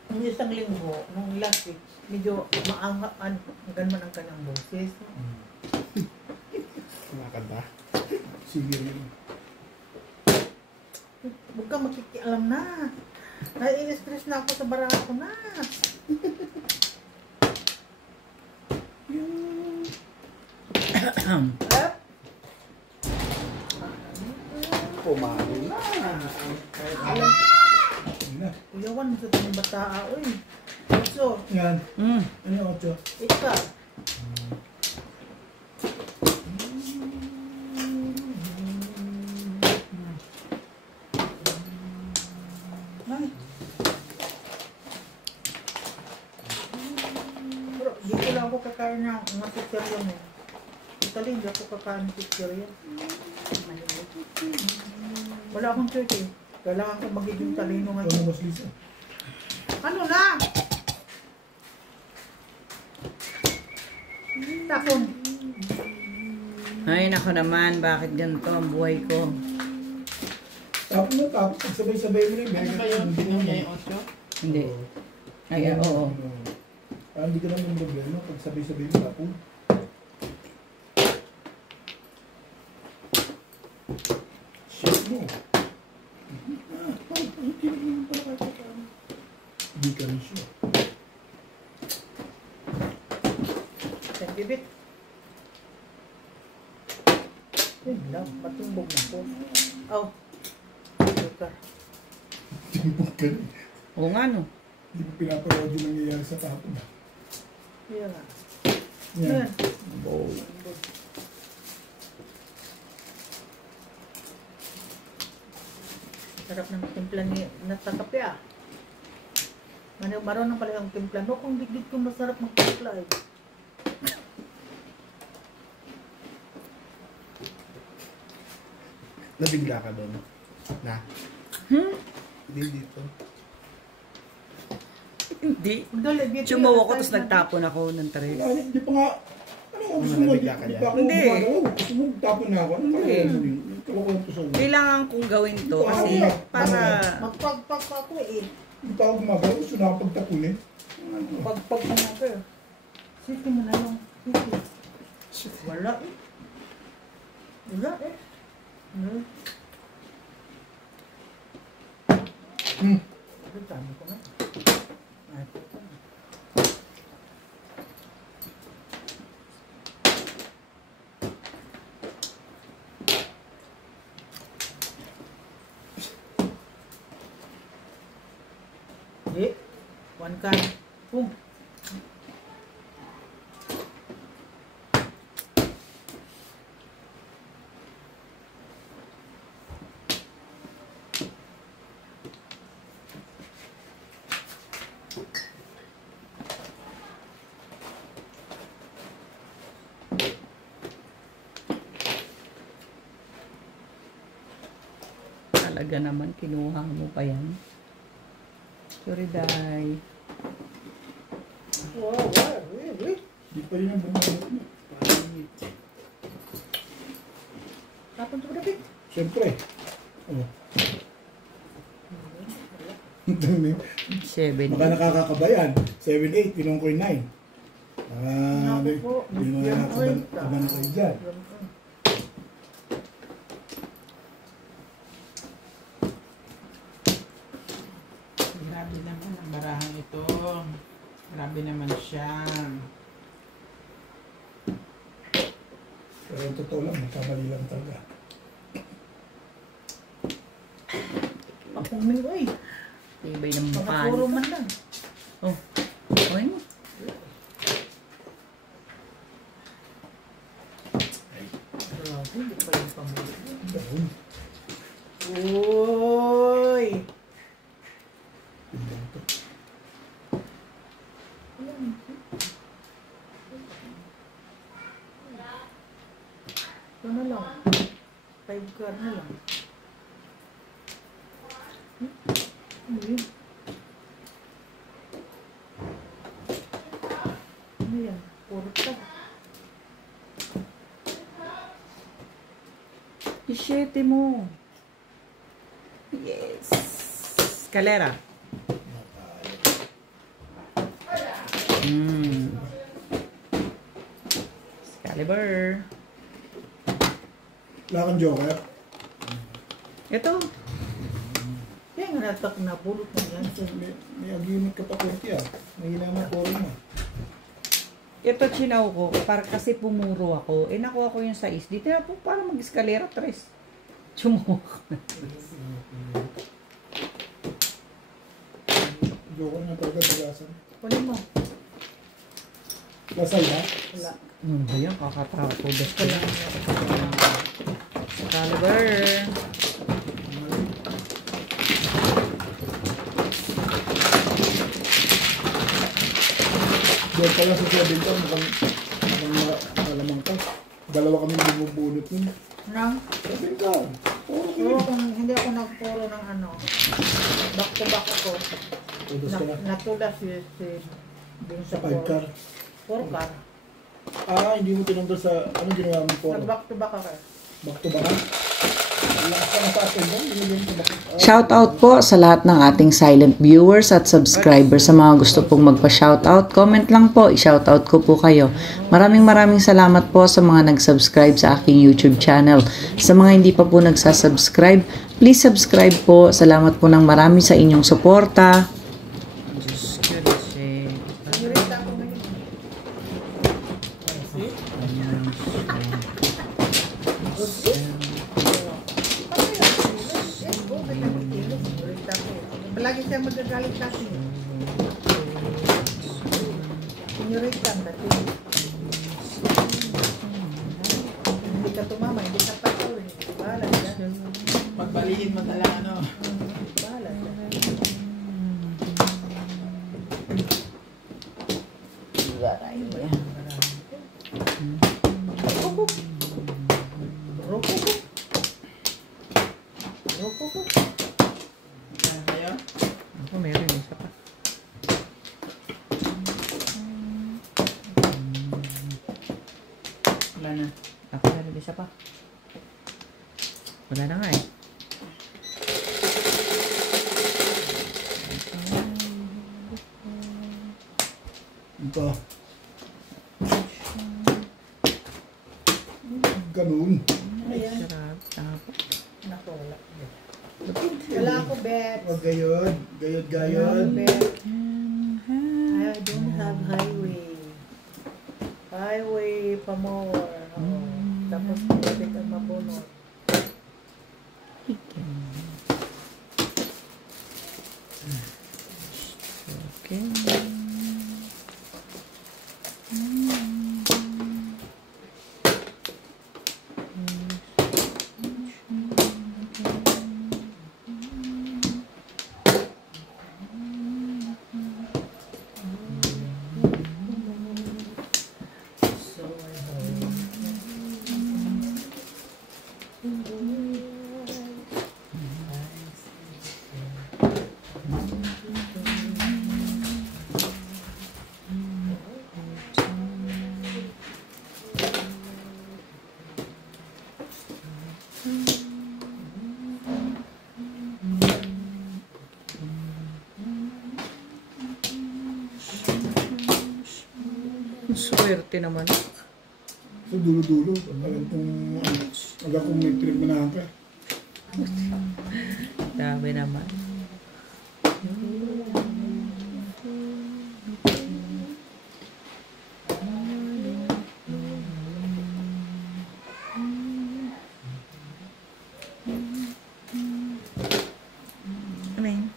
Nung isang linggo, nung last week, medyo maangaan. Ganun ang kanyang boses. Nakakanta. Sige rin. Huwag ka makikialam na. Nai-stress na ako sa baraha ko na. Up. Kumain na. Alam, Sige na. kuyawan mo sa itong bataa. Uy. So, Yan. Mm. Ano yung 8? ika. Ay. Pero, di ko lang ako kakain ng mga pizzeria mo. Italy, hindi ako kakain ng pizzeria. Wala akong church eh. Kailangan ko magiging talino Ano ngayon. mas Lisa? Ano na? Takon. Ay, nako naman. Bakit ganito ang buhay ko? Tapos na tapos. Sabay-sabay mo na yung Ano ba yun? Tingnan niya yung 8? Hindi. Ay, oo. Parang hindi ka naman problema pag sabay-sabay mo tapos. Shit mo. Hindi ka rin siya. Sen bibit. Yun lang, matumbog na po. Oh. Sugar. Timbog ka rin. Oo nga, no. Hindi mo pinapanood yung nangyayari sa tapon. Yan nga. Yan. Yan. Sarap ng timpla ni natakape ah. Marunong pala yung timpla. No, kung digdig ko masarap magtimpla eh. Nabigla ka doon. Na. Hindi dito. Hindi. Dali, dito Sumawa ko, yung tapos nagtapon ako ng tray. Hindi pa nga. Ano nga gusto mo? nabigla ka Hindi niya? pa ako Hindi. gumagawa. Gusto mo tapon na ako. Ano kaya Hindi. mo yun? Kawakwento sa ulo. Kailangan kong gawin to kasi para... magpagpag pa ako eh. Hindi pa ako gumagawa. Gusto na ako pagtapunin. Pagpag na ako eh. Sisi mo na yung sisi. Wala eh. Wala eh. Ang dami ko na. Ay, ito na. Di, one can. Boom. Talaga naman, kinuha mo pa yan. Sorry, Day. Wow, wow, really? Hindi pa rin ang bumagawa mo. Tapon sa dapat. Siyempre. Oh. Ang dami. 7. Baka nakakakabayan. 7-8, pinong ko yung 9. Naku po. Yung mga nakakabayan kayo dyan. Grabe naman ang barahan ito. Grabe naman siya. Pero ang totoo lang, magkamali lang talaga. Papumin ko eh. Tibay ng Mga mukha. puro man lang. Oh, okay mo. Grabe, hindi pa yung pamuli. Dahon. Uy! Ito na lang. 5 car na lang. Ano yun? Ano yan? Puro ka. Isyete mo. Yes. Escalera. Excalibur. Wala kang joker. Ito. Kaya nga natak na bulot mo yan. May agreement ka pa 20 ah. Mahina na poro mo. Ito chinaw ko. Para kasi pumuro ako. Nakuha ko yung size. Dito na po para mag-escalera 3. Chumuha ko. Joker na talaga bagasan. Kunin mo. Lasal ha? Wala. Ano ba yan? Kakatapos. Wala. Excalibur. Doon pala sa 7 ka, mukhang malamang ka. Dalawa kami bumubunot nun. Nang? 7 ka. Puro Pero ka. kung hindi ako nagpuro ng ano, back to back ako, Udos ka na. natulas dun sa Sa 5 car. 4 car. Ah, hindi mo tinanggal sa, ano ginawa mo poro? Nag back to back ako. Back to back ka? Lakas ka na sa atin doon. Hindi mo yung back. Shoutout po sa lahat ng ating silent viewers at subscribers. Sa mga gusto pong magpa-shoutout, comment lang po. I-shoutout ko po kayo. Maraming salamat po sa mga nag-subscribe sa aking YouTube channel. Sa mga hindi pa po nagsasubscribe, please subscribe po. Salamat po ng marami sa inyong suporta. Nirita ako ngayon. Palagi siya magagalit sa akin. Senyorita, dati. Hindi ka tumama, hindi ka patuloy. Bahala siya. Pagbalihin mo talaga, ano. Bahala siya. Rokoko. Rokoko. Kaya kayo? Ako meron isa pa. Wala na. Ako meron isa pa. Wala na nga eh. Ito. Ganun. Ayan. Sarap. Tapos. Naku, wala. Wala ako bet. Huwag gayod. Gayod. Bet. I don't have highway. Highway pa more. Oh. Tapos pwede kang mabunot. Okay. Swerte naman. So dulo-dulo. Alam kung aga kung may trip na ka. Dami naman. Ano yun?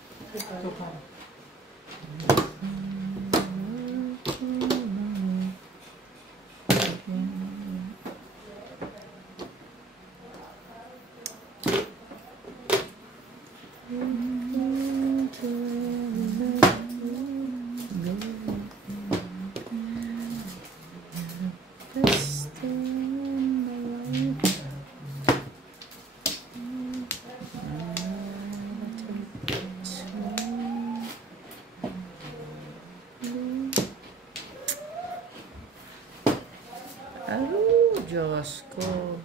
Oh, Diyos ko.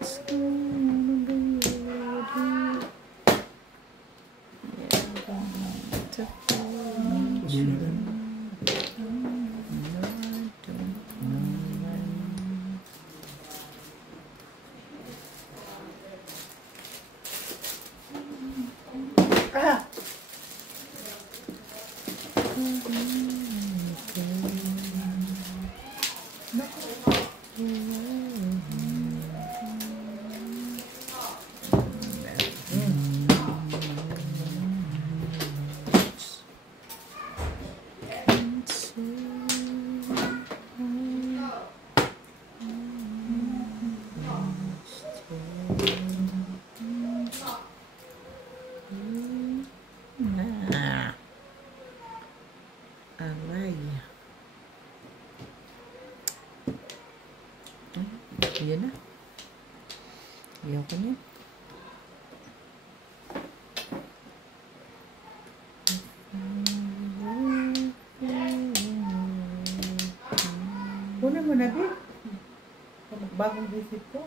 Sabihin natin. Aray. Yan na. Ayaw ko niya. Kunin mo na, Bill. Bagong visit ko.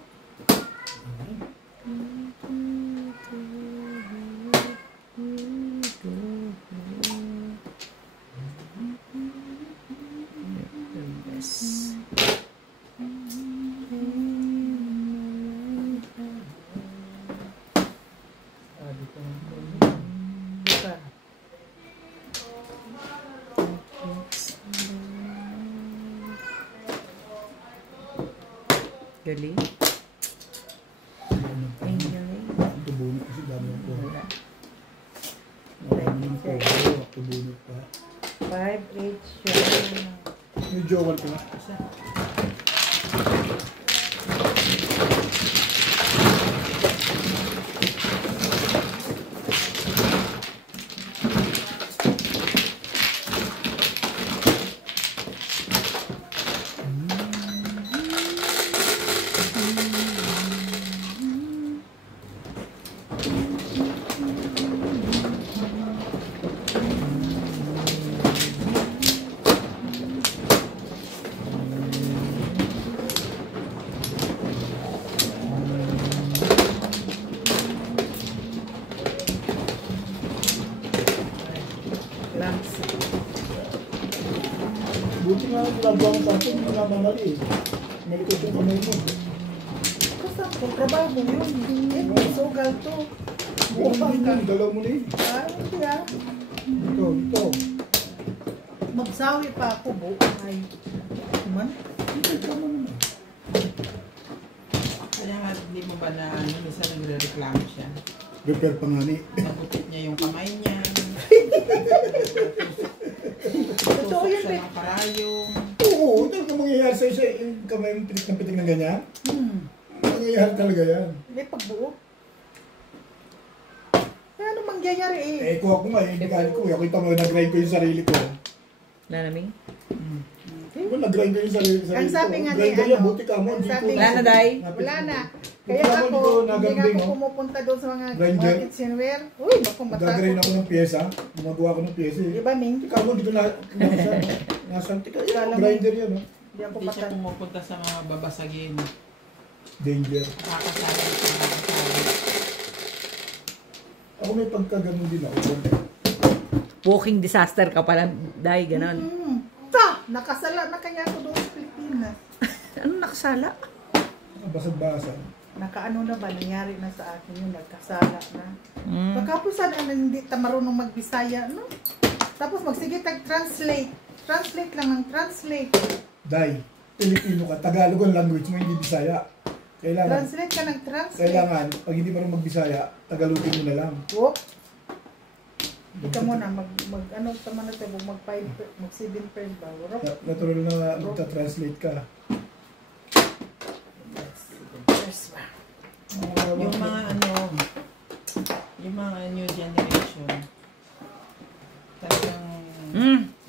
Galing. Ang galing. Tubunot kasi dami yung po. Wala. Dami yung po. Tubunot pa. 5H yun. May joker ka. Buti nga ang ginagawa mo sa akin, hindi nga mamali eh. Malikot yung kamay mo. Basta kung trabaho mo yun, may sugal to. Buong din yun, dalaw mo na yun. Hindi ah. Ito. Magsawi pa ako buong ay. Man? Hindi, tama naman. Kaya nga, hindi mo ba na minsan nagre-reklamo siya? Repair pa nga ni. Nabutit niya yung kamay niya. Totoo yun, siya ng karayong. Oo, talaga mangyayari sa'yo siya yung kamay mo pitik ng ganyan. Mangyayari talaga yan. May pagbuo. Ano mangyayari eh? Eh, kuha ko nga, hindi ka ko. Kita mo, nag-grind ko yung sarili ko. Nanaming? Kung nag-grind ko yung sarili ko. Ang sabi nga ni Grinder yan, ano, buti ka mo. ang Hindi sabi ko Wala na, Day. Wala na. Kaya Kaya ako, ako, hindi nga nagambing, ako no? pumupunta doon sa mga Grinder? market sinware. Uy, baka Nag-grind matakot. ako ng pyesa. Gumagawa ko ng pyesa eh. Di ba, Ming? Ikaw mo, hindi ko nasanti ka. Kala mo- Grinder yan, no? Hindi ako Hindi siya patak. pumupunta sa mga babasagin. Danger. Nakakasali sa mga kasali. Ako may pagkaganon din ako. Walking disaster ka pala, Day, ganon. Nakasala na kaya ako doon sa Pilipinas. Ano nakasala? Basag-basag. Nakaano na ba? Nangyari na sa akin yun. Nagkasala na. Mm. Pagkapusan, hindi ta marunong magbisaya, no? Tapos magsige tag-translate. Translate lang ang translate. Day, Pilipino ka. Tagalog ang language mo, hindi Bisaya. Translate ka ng translate. Kailangan, pag hindi marunong magbisaya, Tagalogin mo na lang. Whoop. Ika mo na, ano tama na tayo, mag-7 per ba? Natural na magta-translate ka. Yung mga yung mga new generation, talagang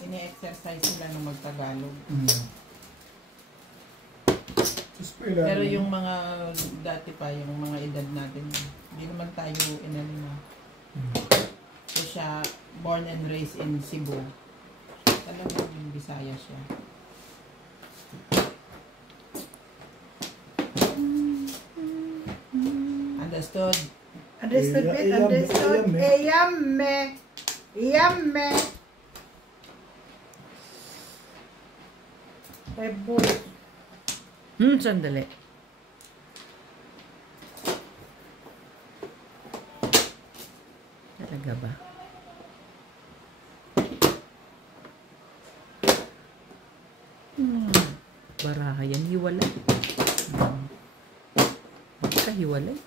ini-exercise sila ng magtagalog. Pero yung mga dati pa, yung mga edad natin, hindi naman tayo inalima. So siya, born and raised in Cebu. Talagang Bisaya siya. Understood? Understood, Pete? Understood? Yamme. Yamme. Ay, boy. Sandali. Talaga ba? Baraha yan, hiwalay. Magkahiwalay.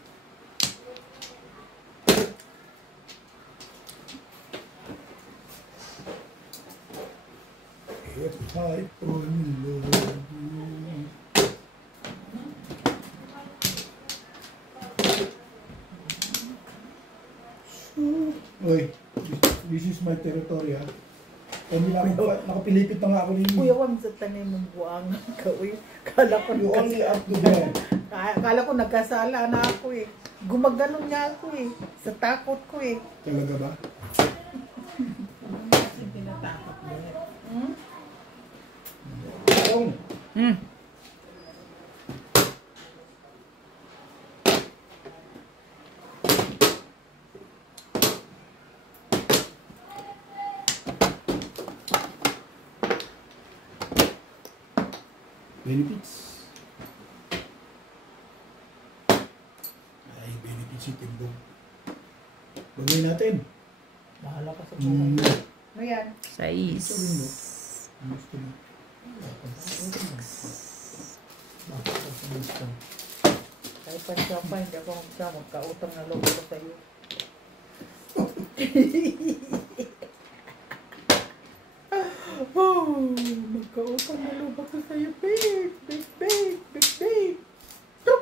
If I only loved you. Uy, this is my territory, ha? Hindi na ako, nakapilipit na nga ako ninyo. Kuya, wam sa tanim ng buang gawin. Kala ko You only up to there. Kala ko nagkasala na ako eh. Gumaganon niya ako eh. Sa takot ko eh. Talaga ba? Kasi tinatakot mo. Ayun. Benefits. Ay, benefits yung timbong. Bagay natin. Bahala ka sa buhay. Ano yan? Sais. Gusto mo. Kahit pa siya pa, hindi ako magkautang na loob ko sa'yo. Oh, magkautang na loob ako sa'yo, babe. Babe. Tup!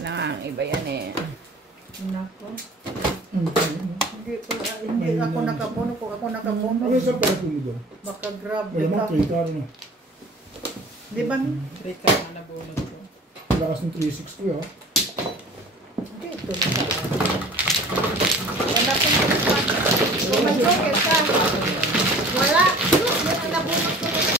Wala nga ang iba yan eh. Nako. Hindi ako nakapuno. Kung ako nakapuno, Ano sa pala mo doon? baka grab Wala mo, ka. 3 car na. Di ba? Rate ka na nabunod ko. Lakas ng 360, ha? Hindi, ito na sa akin. Wala kong kung mag-rocket ka,